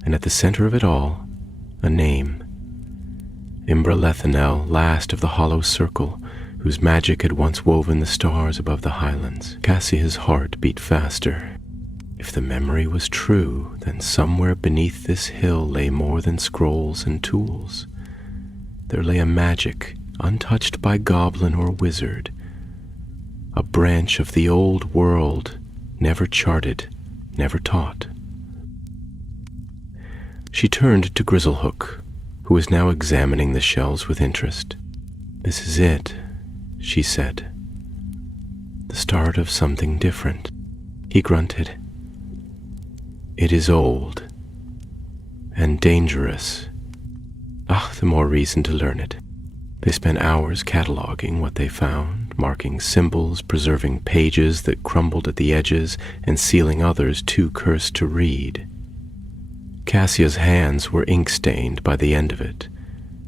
And at the center of it all, a name. Imbralethanel, last of the hollow circle, whose magic had once woven the stars above the highlands. Cassia's heart beat faster. If the memory was true, then somewhere beneath this hill lay more than scrolls and tools. There lay a magic, untouched by goblin or wizard, a branch of the old world, never charted, never taught. She turned to Grizzlehook, who was now examining the shells with interest. "This is it," she said. "The start of something different." He grunted. "It is old and dangerous. The more reason to learn it." They spent hours cataloging what they found, marking symbols, preserving pages that crumbled at the edges, and sealing others too cursed to read. Cassia's hands were ink-stained by the end of it,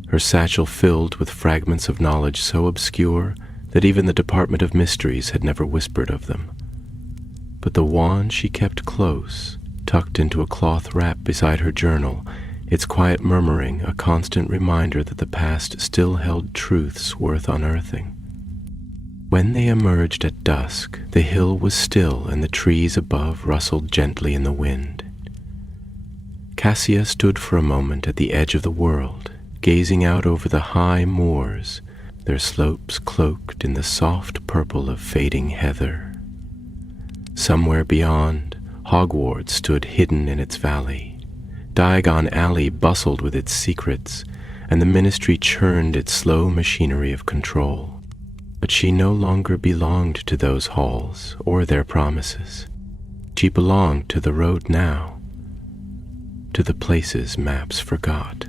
her satchel filled with fragments of knowledge so obscure that even the Department of Mysteries had never whispered of them. But the wand she kept close, tucked into a cloth wrap beside her journal, its quiet murmuring a constant reminder that the past still held truths worth unearthing. When they emerged at dusk, the hill was still and the trees above rustled gently in the wind. Cassia stood for a moment at the edge of the world, gazing out over the high moors, their slopes cloaked in the soft purple of fading heather. Somewhere beyond, Hogwarts stood hidden in its valley. Diagon Alley bustled with its secrets, and the Ministry churned its slow machinery of control. But she no longer belonged to those halls or their promises. She belonged to the road now, to the places maps forgot,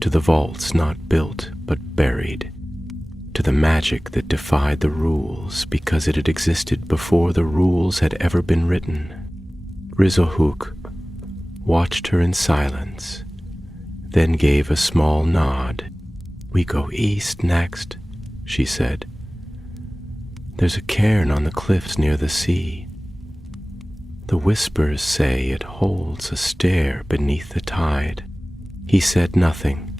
to the vaults not built but buried, to the magic that defied the rules because it had existed before the rules had ever been written. Grizzlehook watched her in silence, then gave a small nod. "We go east next," she said. There's a cairn on the cliffs near the sea. The whispers say it holds a stair beneath the tide." He said nothing,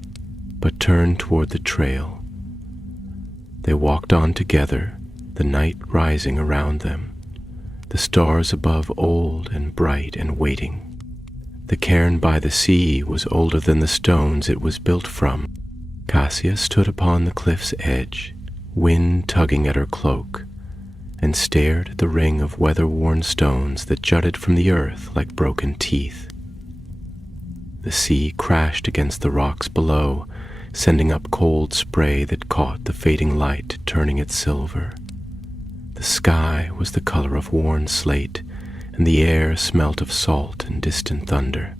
but turned toward the trail. They walked on together, the night rising around them, the stars above old and bright and waiting. The cairn by the sea was older than the stones it was built from. Cassia stood upon the cliff's edge, wind tugging at her cloak, and stared at the ring of weather-worn stones that jutted from the earth like broken teeth. The sea crashed against the rocks below, sending up cold spray that caught the fading light, turning it silver. The sky was the color of worn slate, and the air smelt of salt and distant thunder.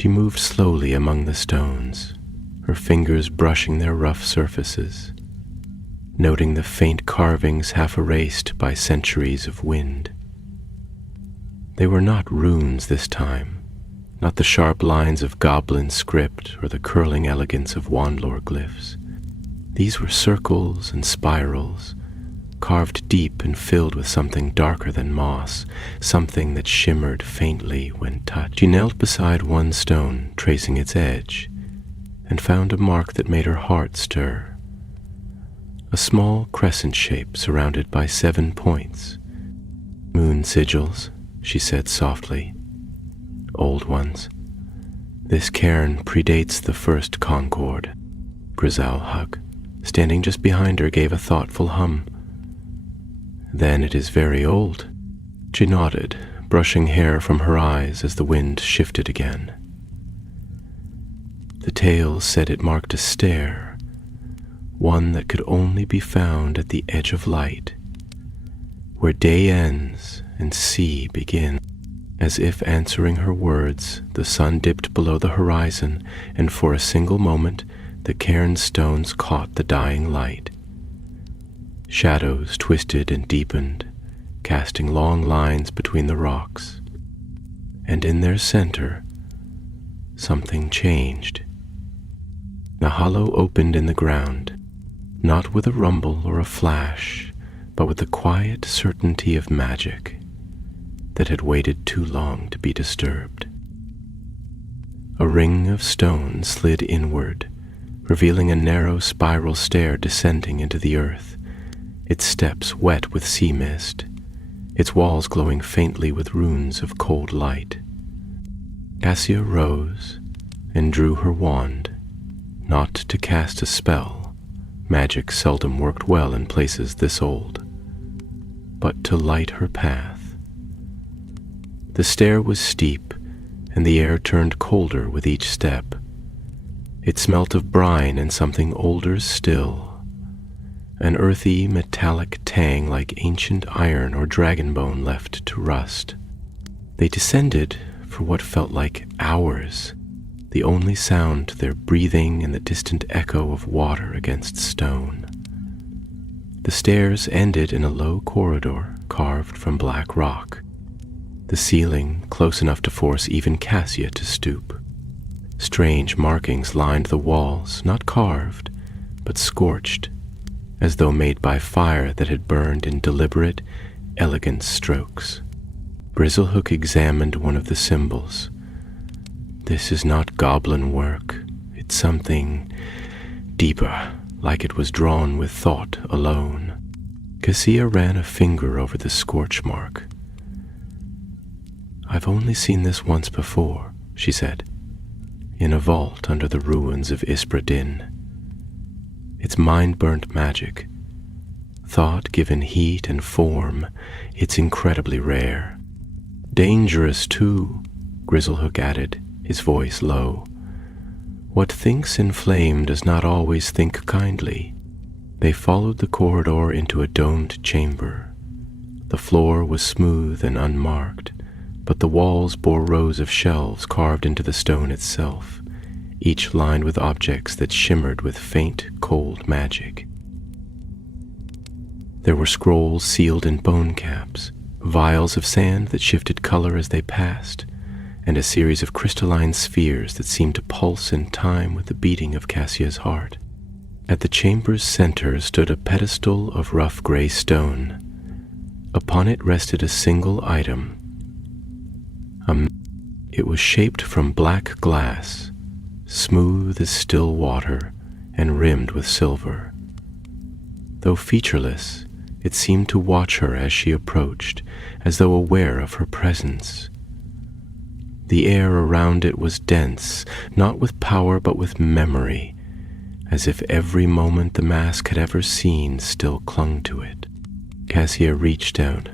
She moved slowly among the stones, her fingers brushing their rough surfaces, noting the faint carvings half erased by centuries of wind. They were not runes this time, not the sharp lines of goblin script or the curling elegance of wandlore glyphs. These were circles and spirals, carved deep and filled with something darker than moss, something that shimmered faintly when touched. She knelt beside one stone, tracing its edge, and found a mark that made her heart stir. A small crescent shape surrounded by 7 points. "Moon sigils," she said softly. "Old ones. This cairn predates the first Concord." Grisalhug, standing just behind her, gave a thoughtful hum. "Then it is very old." She nodded, brushing hair from her eyes as the wind shifted again. The tales said it marked a stair, one that could only be found at the edge of light, where day ends and sea begins. As if answering her words, the sun dipped below the horizon, and for a single moment the cairn stones caught the dying light. Shadows twisted and deepened, casting long lines between the rocks, and in their center, something changed. The hollow opened in the ground, not with a rumble or a flash, but with the quiet certainty of magic that had waited too long to be disturbed. A ring of stone slid inward, revealing a narrow spiral stair descending into the earth, its steps wet with sea mist, its walls glowing faintly with runes of cold light. Cassia rose and drew her wand, not to cast a spell. Magic seldom worked well in places this old, but to light her path. The stair was steep, and the air turned colder with each step. It smelt of brine and something older still, an earthy, metallic tang like ancient iron or dragon bone left to rust. They descended for what felt like hours, the only sound their breathing and the distant echo of water against stone. The stairs ended in a low corridor carved from black rock, the ceiling close enough to force even Cassia to stoop. Strange markings lined the walls, not carved, but scorched, as though made by fire that had burned in deliberate, elegant strokes. Grizzlehook examined one of the symbols. This is not goblin work. It's something deeper, like it was drawn with thought alone. Cassia ran a finger over the scorch mark. "I've only seen this once before," she said, "in a vault under the ruins of Ispradin. It's mind-burnt magic, thought given heat and form. It's incredibly rare. Dangerous, too," Grizzlehook added, his voice low. "What thinks in flame does not always think kindly." They followed the corridor into a domed chamber. The floor was smooth and unmarked, but the walls bore rows of shelves carved into the stone itself, each lined with objects that shimmered with faint, cold magic. There were scrolls sealed in bone caps, vials of sand that shifted color as they passed, and a series of crystalline spheres that seemed to pulse in time with the beating of Cassia's heart. At the chamber's center stood a pedestal of rough gray stone. Upon it rested a single item. It was shaped from black glass, smooth as still water and rimmed with silver. Though featureless, it seemed to watch her as she approached, as though aware of her presence. The air around it was dense, not with power but with memory, as if every moment the mask had ever seen still clung to it. Cassia reached out,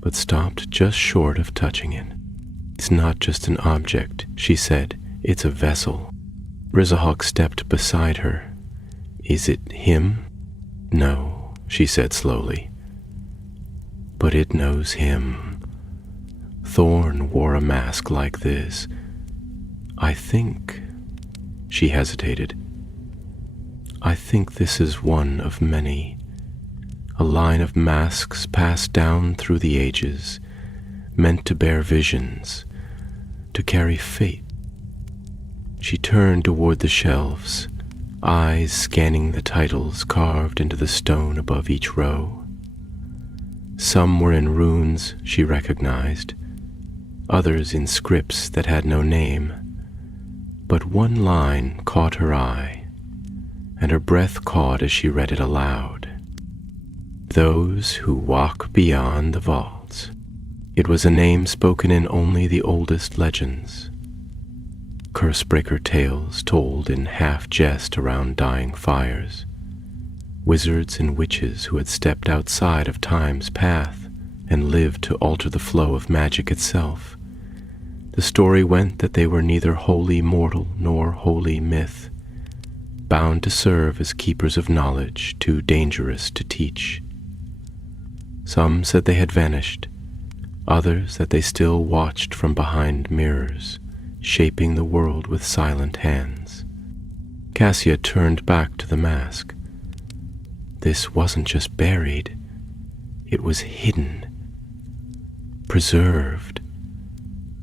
but stopped just short of touching it. "It's not just an object," she said. "It's a vessel." Grizzlehawk stepped beside her. "Is it him?" "No," she said slowly. "But it knows him. Thorn wore a mask like this. I think," she hesitated, "I think this is one of many. A line of masks passed down through the ages, meant to bear visions, to carry fate." She turned toward the shelves, eyes scanning the titles carved into the stone above each row. Some were in runes she recognized, others in scripts that had no name. But one line caught her eye, and her breath caught as she read it aloud. "Those who walk beyond the vaults." It was a name spoken in only the oldest legends. Cursebreaker tales told in half-jest around dying fires. Wizards and witches who had stepped outside of time's path and lived to alter the flow of magic itself. The story went that they were neither wholly mortal nor wholly myth, bound to serve as keepers of knowledge too dangerous to teach. Some said they had vanished, others that they still watched from behind mirrors, shaping the world with silent hands. Cassia turned back to the mask. This wasn't just buried, it was hidden, preserved.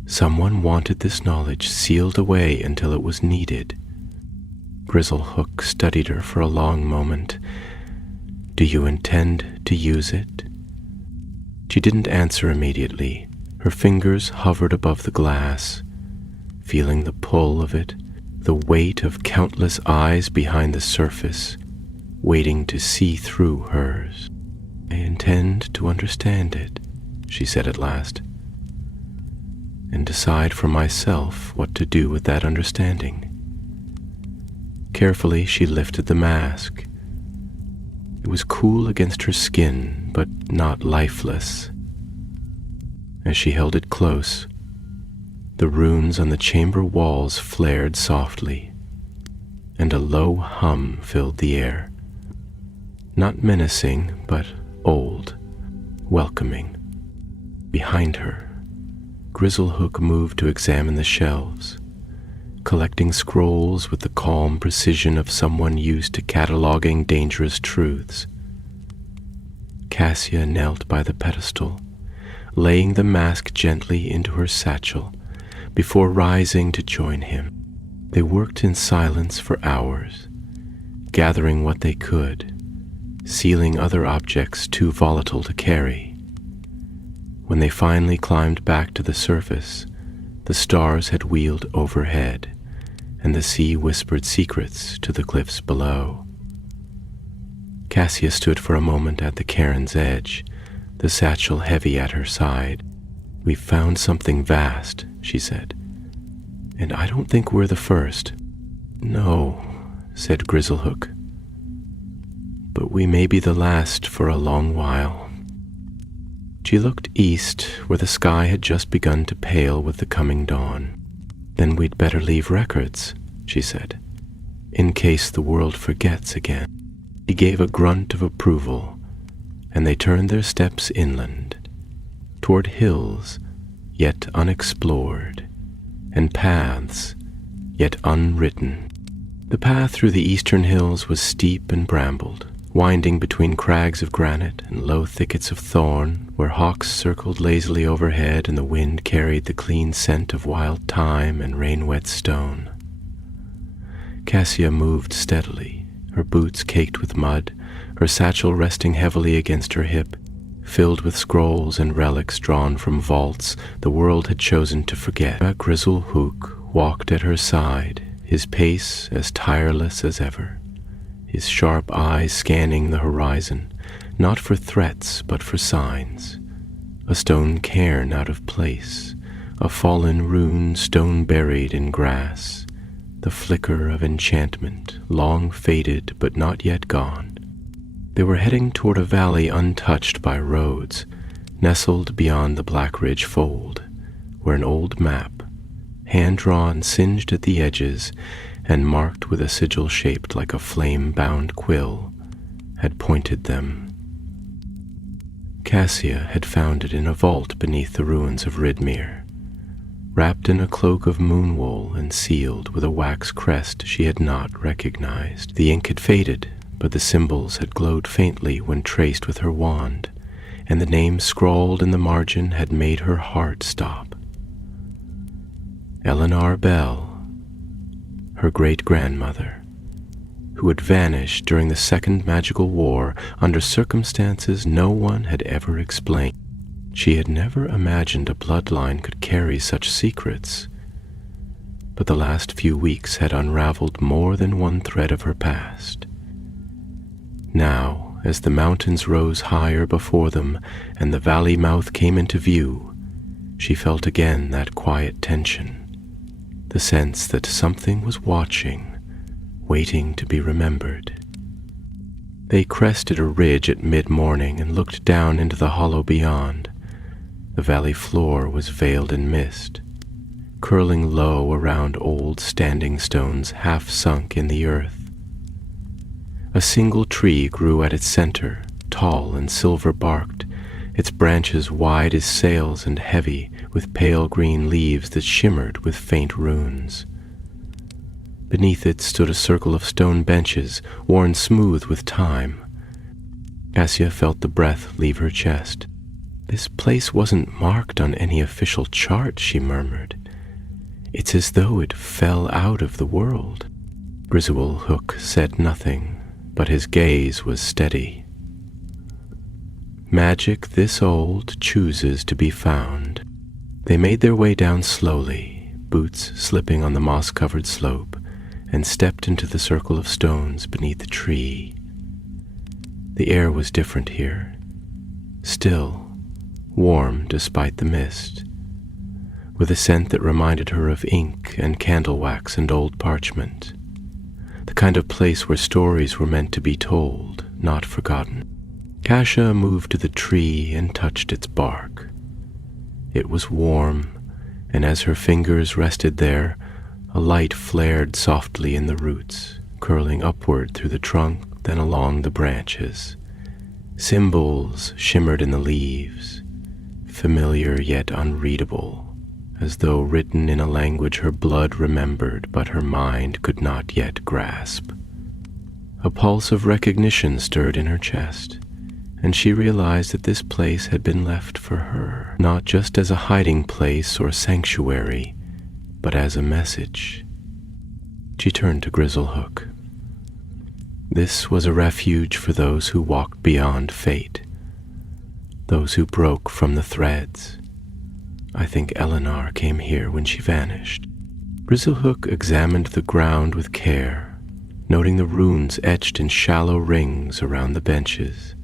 Someone wanted this knowledge sealed away until it was needed. Grizzlehook studied her for a long moment. "Do you intend to use it?" She didn't answer immediately. Her fingers hovered above the glass, feeling the pull of it, the weight of countless eyes behind the surface, waiting to see through hers. "I intend to understand it," she said at last, "and decide for myself what to do with that understanding." Carefully, she lifted the mask. It was cool against her skin, but not lifeless. As she held it close, the runes on the chamber walls flared softly, and a low hum filled the air. Not menacing, but old, welcoming. Behind her, Grizzlehook moved to examine the shelves, collecting scrolls with the calm precision of someone used to cataloging dangerous truths. Cassia knelt by the pedestal, laying the mask gently into her satchel before rising to join him. They worked in silence for hours, gathering what they could, sealing other objects too volatile to carry. When they finally climbed back to the surface, the stars had wheeled overhead, and the sea whispered secrets to the cliffs below. Cassia stood for a moment at the cairn's edge, the satchel heavy at her side. "We've found something vast," she said, "and I don't think we're the first." "No," said Grizzlehook, "but we may be the last for a long while." She looked east, where the sky had just begun to pale with the coming dawn. "Then we'd better leave records," she said, "in case the world forgets again." He gave a grunt of approval, and they turned their steps inland, toward hills yet unexplored, and paths yet unwritten. The path through the eastern hills was steep and brambled, winding between crags of granite and low thickets of thorn, where hawks circled lazily overhead and the wind carried the clean scent of wild thyme and rain-wet stone. Cassia moved steadily, her boots caked with mud, her satchel resting heavily against her hip, filled with scrolls and relics drawn from vaults the world had chosen to forget. Grizzlehook walked at her side, his pace as tireless as ever, his sharp eyes scanning the horizon, not for threats but for signs. A stone cairn out of place, a fallen rune stone buried in grass, the flicker of enchantment, long faded but not yet gone. They were heading toward a valley untouched by roads, nestled beyond the Black Ridge fold, where an old map, hand-drawn, singed at the edges, and marked with a sigil shaped like a flame-bound quill, had pointed them. Cassia had found it in a vault beneath the ruins of Ridmere, wrapped in a cloak of moon wool and sealed with a wax crest she had not recognized. The ink had faded, but the symbols had glowed faintly when traced with her wand, and the name scrawled in the margin had made her heart stop. Eleanor Bell, her great-grandmother, who had vanished during the Second Magical War under circumstances no one had ever explained. She had never imagined a bloodline could carry such secrets, but the last few weeks had unraveled more than one thread of her past. Now, as the mountains rose higher before them and the valley mouth came into view, she felt again that quiet tension, the sense that something was watching, waiting to be remembered. They crested a ridge at mid-morning and looked down into the hollow beyond. The valley floor was veiled in mist, curling low around old standing stones half sunk in the earth. A single tree grew at its center, tall and silver-barked, its branches wide as sails and heavy with pale green leaves that shimmered with faint runes. Beneath it stood a circle of stone benches, worn smooth with time. Cassia felt the breath leave her chest. "This place wasn't marked on any official chart," she murmured. "It's as though it fell out of the world." Grizzlehook said nothing, but his gaze was steady. Magic this old chooses to be found. They made their way down slowly, boots slipping on the moss-covered slope, and stepped into the circle of stones beneath the tree. The air was different here, still, warm despite the mist, with a scent that reminded her of ink and candle wax and old parchment, the kind of place where stories were meant to be told, not forgotten. Cassia moved to the tree and touched its bark. It was warm, and as her fingers rested there, a light flared softly in the roots, curling upward through the trunk, then along the branches. Symbols shimmered in the leaves, familiar yet unreadable, as though written in a language her blood remembered but her mind could not yet grasp. A pulse of recognition stirred in her chest, and she realized that this place had been left for her, not just as a hiding place or sanctuary, but as a message. She turned to Grizzlehook. This was a refuge for those who walked beyond fate, those who broke from the threads. I think Eleanor came here when she vanished. Grizzlehook examined the ground with care, noting the runes etched in shallow rings around the benches.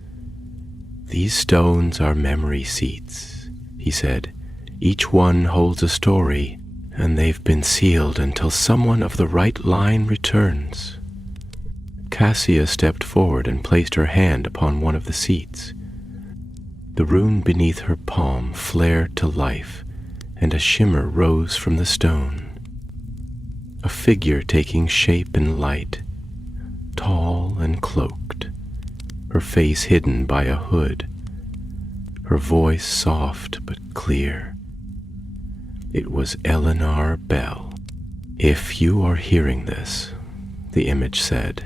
"These stones are memory seats," he said. "Each one holds a story, and they've been sealed until someone of the right line returns." Cassia stepped forward and placed her hand upon one of the seats. The rune beneath her palm flared to life, and a shimmer rose from the stone. A figure taking shape in light, tall and cloaked, her face hidden by a hood, her voice soft but clear. It was Eleanor Bell. "If you are hearing this," the image said,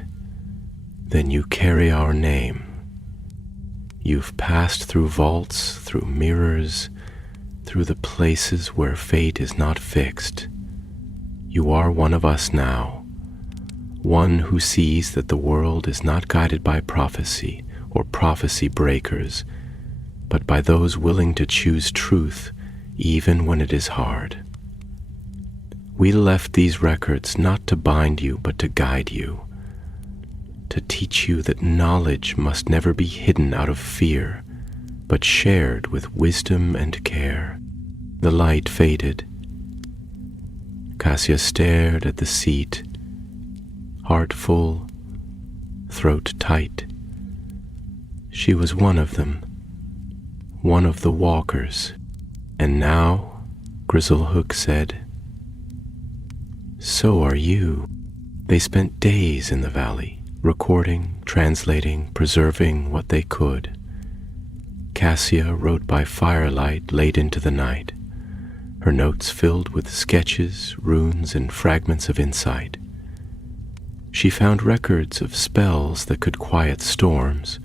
"then you carry our name. You've passed through vaults, through mirrors, through the places where fate is not fixed. You are one of us now, one who sees that the world is not guided by prophecy or prophecy breakers, but by those willing to choose truth even when it is hard. We left these records not to bind you, but to guide you, to teach you that knowledge must never be hidden out of fear, but shared with wisdom and care. The light faded. Cassia stared at the seat, heart full, throat tight. She was one of them, one of the walkers. And now, Grizzlehook said, so are you. They spent days in the valley, recording, translating, preserving what they could. Cassia wrote by firelight late into the night, her notes filled with sketches, runes, and fragments of insight. She found records of spells that could quiet storms,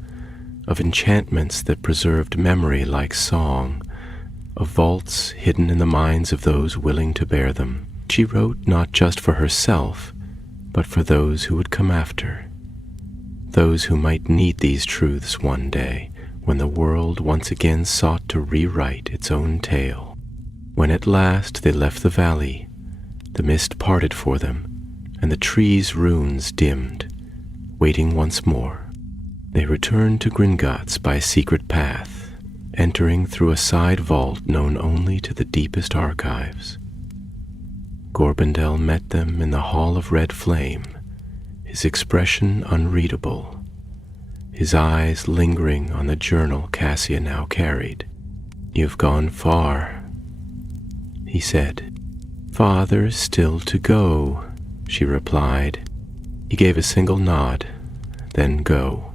of enchantments that preserved memory like song, of vaults hidden in the minds of those willing to bear them. She wrote not just for herself, but for those who would come after, those who might need these truths one day, when the world once again sought to rewrite its own tale. When at last they left the valley, the mist parted for them, and the trees' runes dimmed, waiting once more. They returned to Gringotts by a secret path, entering through a side vault known only to the deepest archives. Gorbendel met them in the Hall of Red Flame, his expression unreadable, his eyes lingering on the journal Cassia now carried. You've gone far, he said. Farther still to go, she replied. He gave a single nod, then go.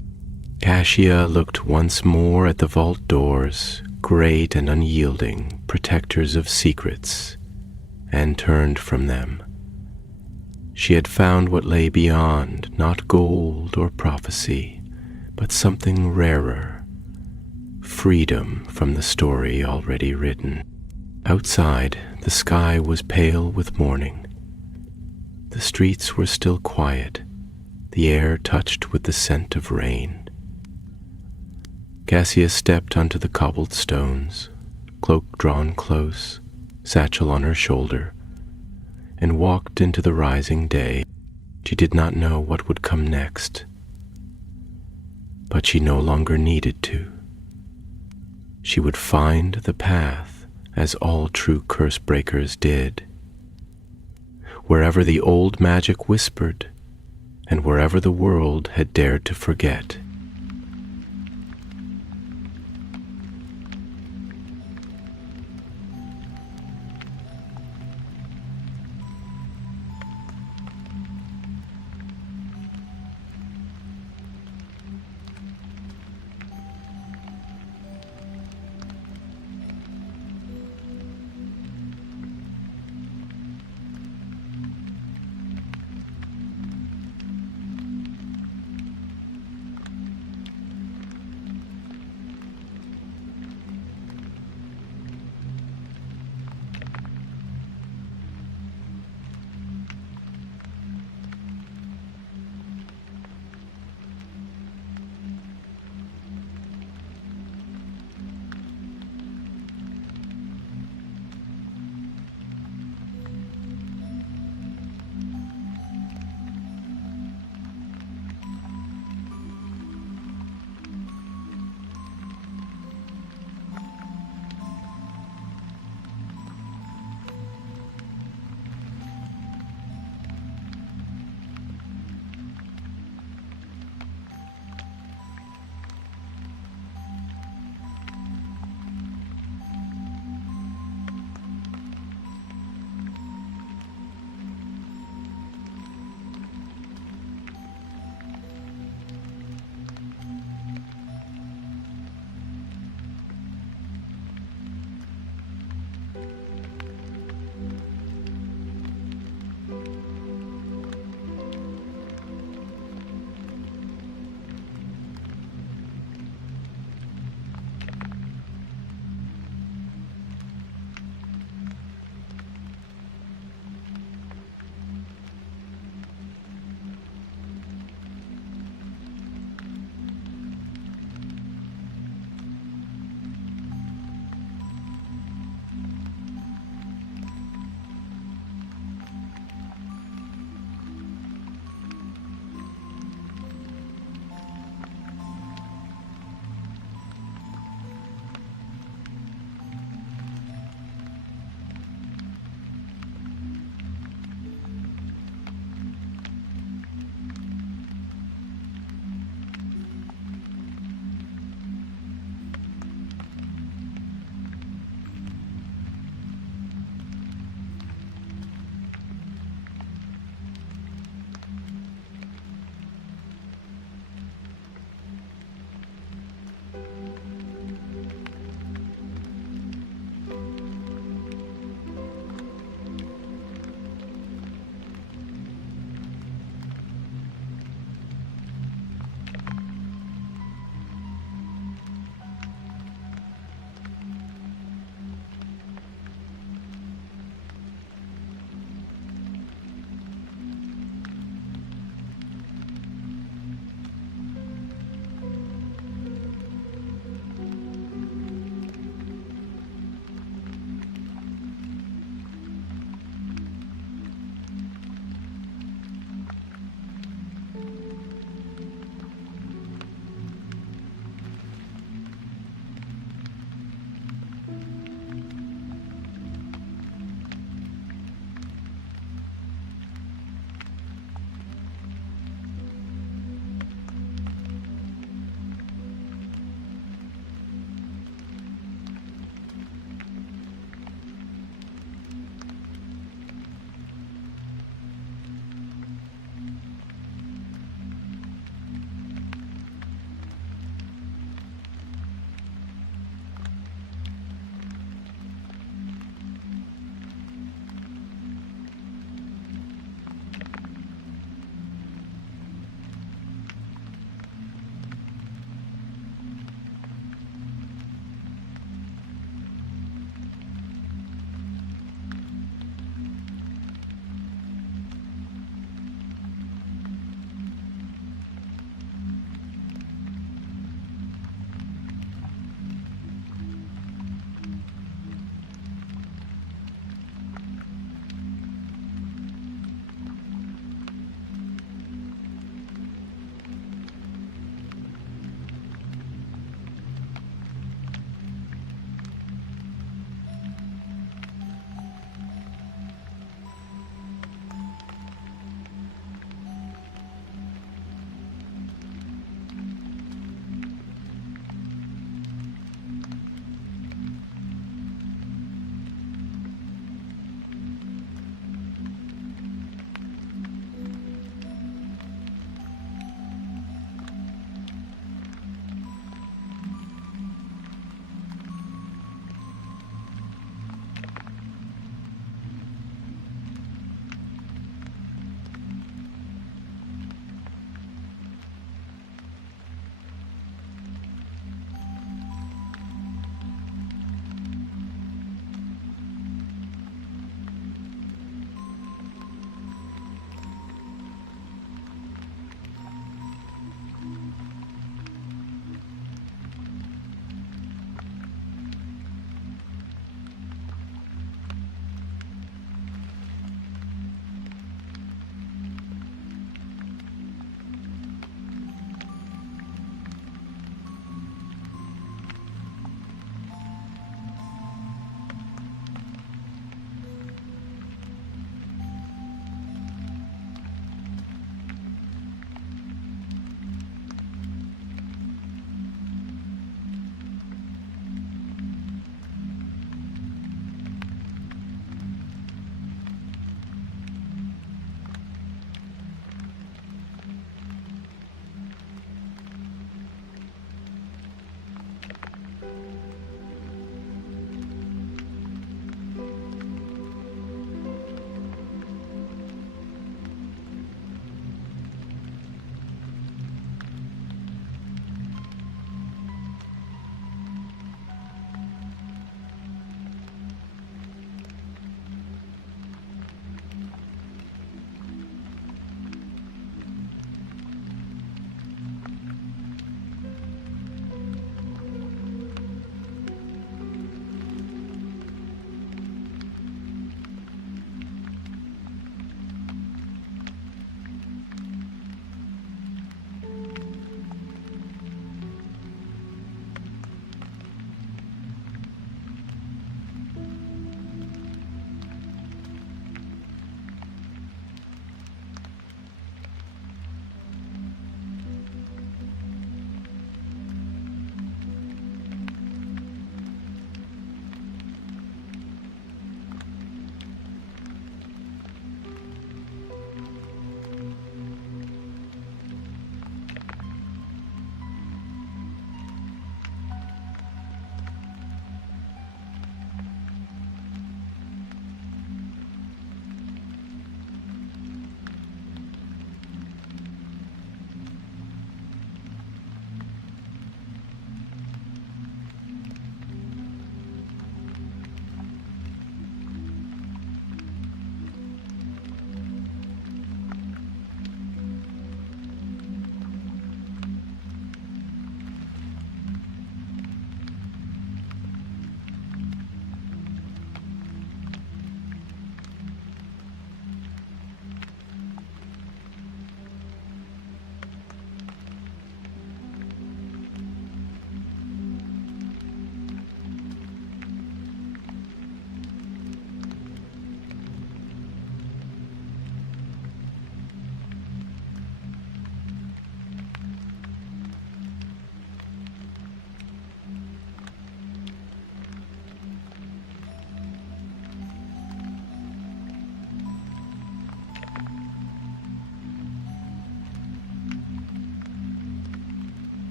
Cassia looked once more at the vault doors, great and unyielding, protectors of secrets, and turned from them. She had found what lay beyond, not gold or prophecy, but something rarer, freedom from the story already written. Outside, the sky was pale with morning. The streets were still quiet, the air touched with the scent of rain. Cassia stepped onto the cobbled stones, cloak drawn close, satchel on her shoulder, and walked into the rising day. She did not know what would come next, but she no longer needed to. She would find the path as all true curse breakers did, wherever the old magic whispered, and wherever the world had dared to forget.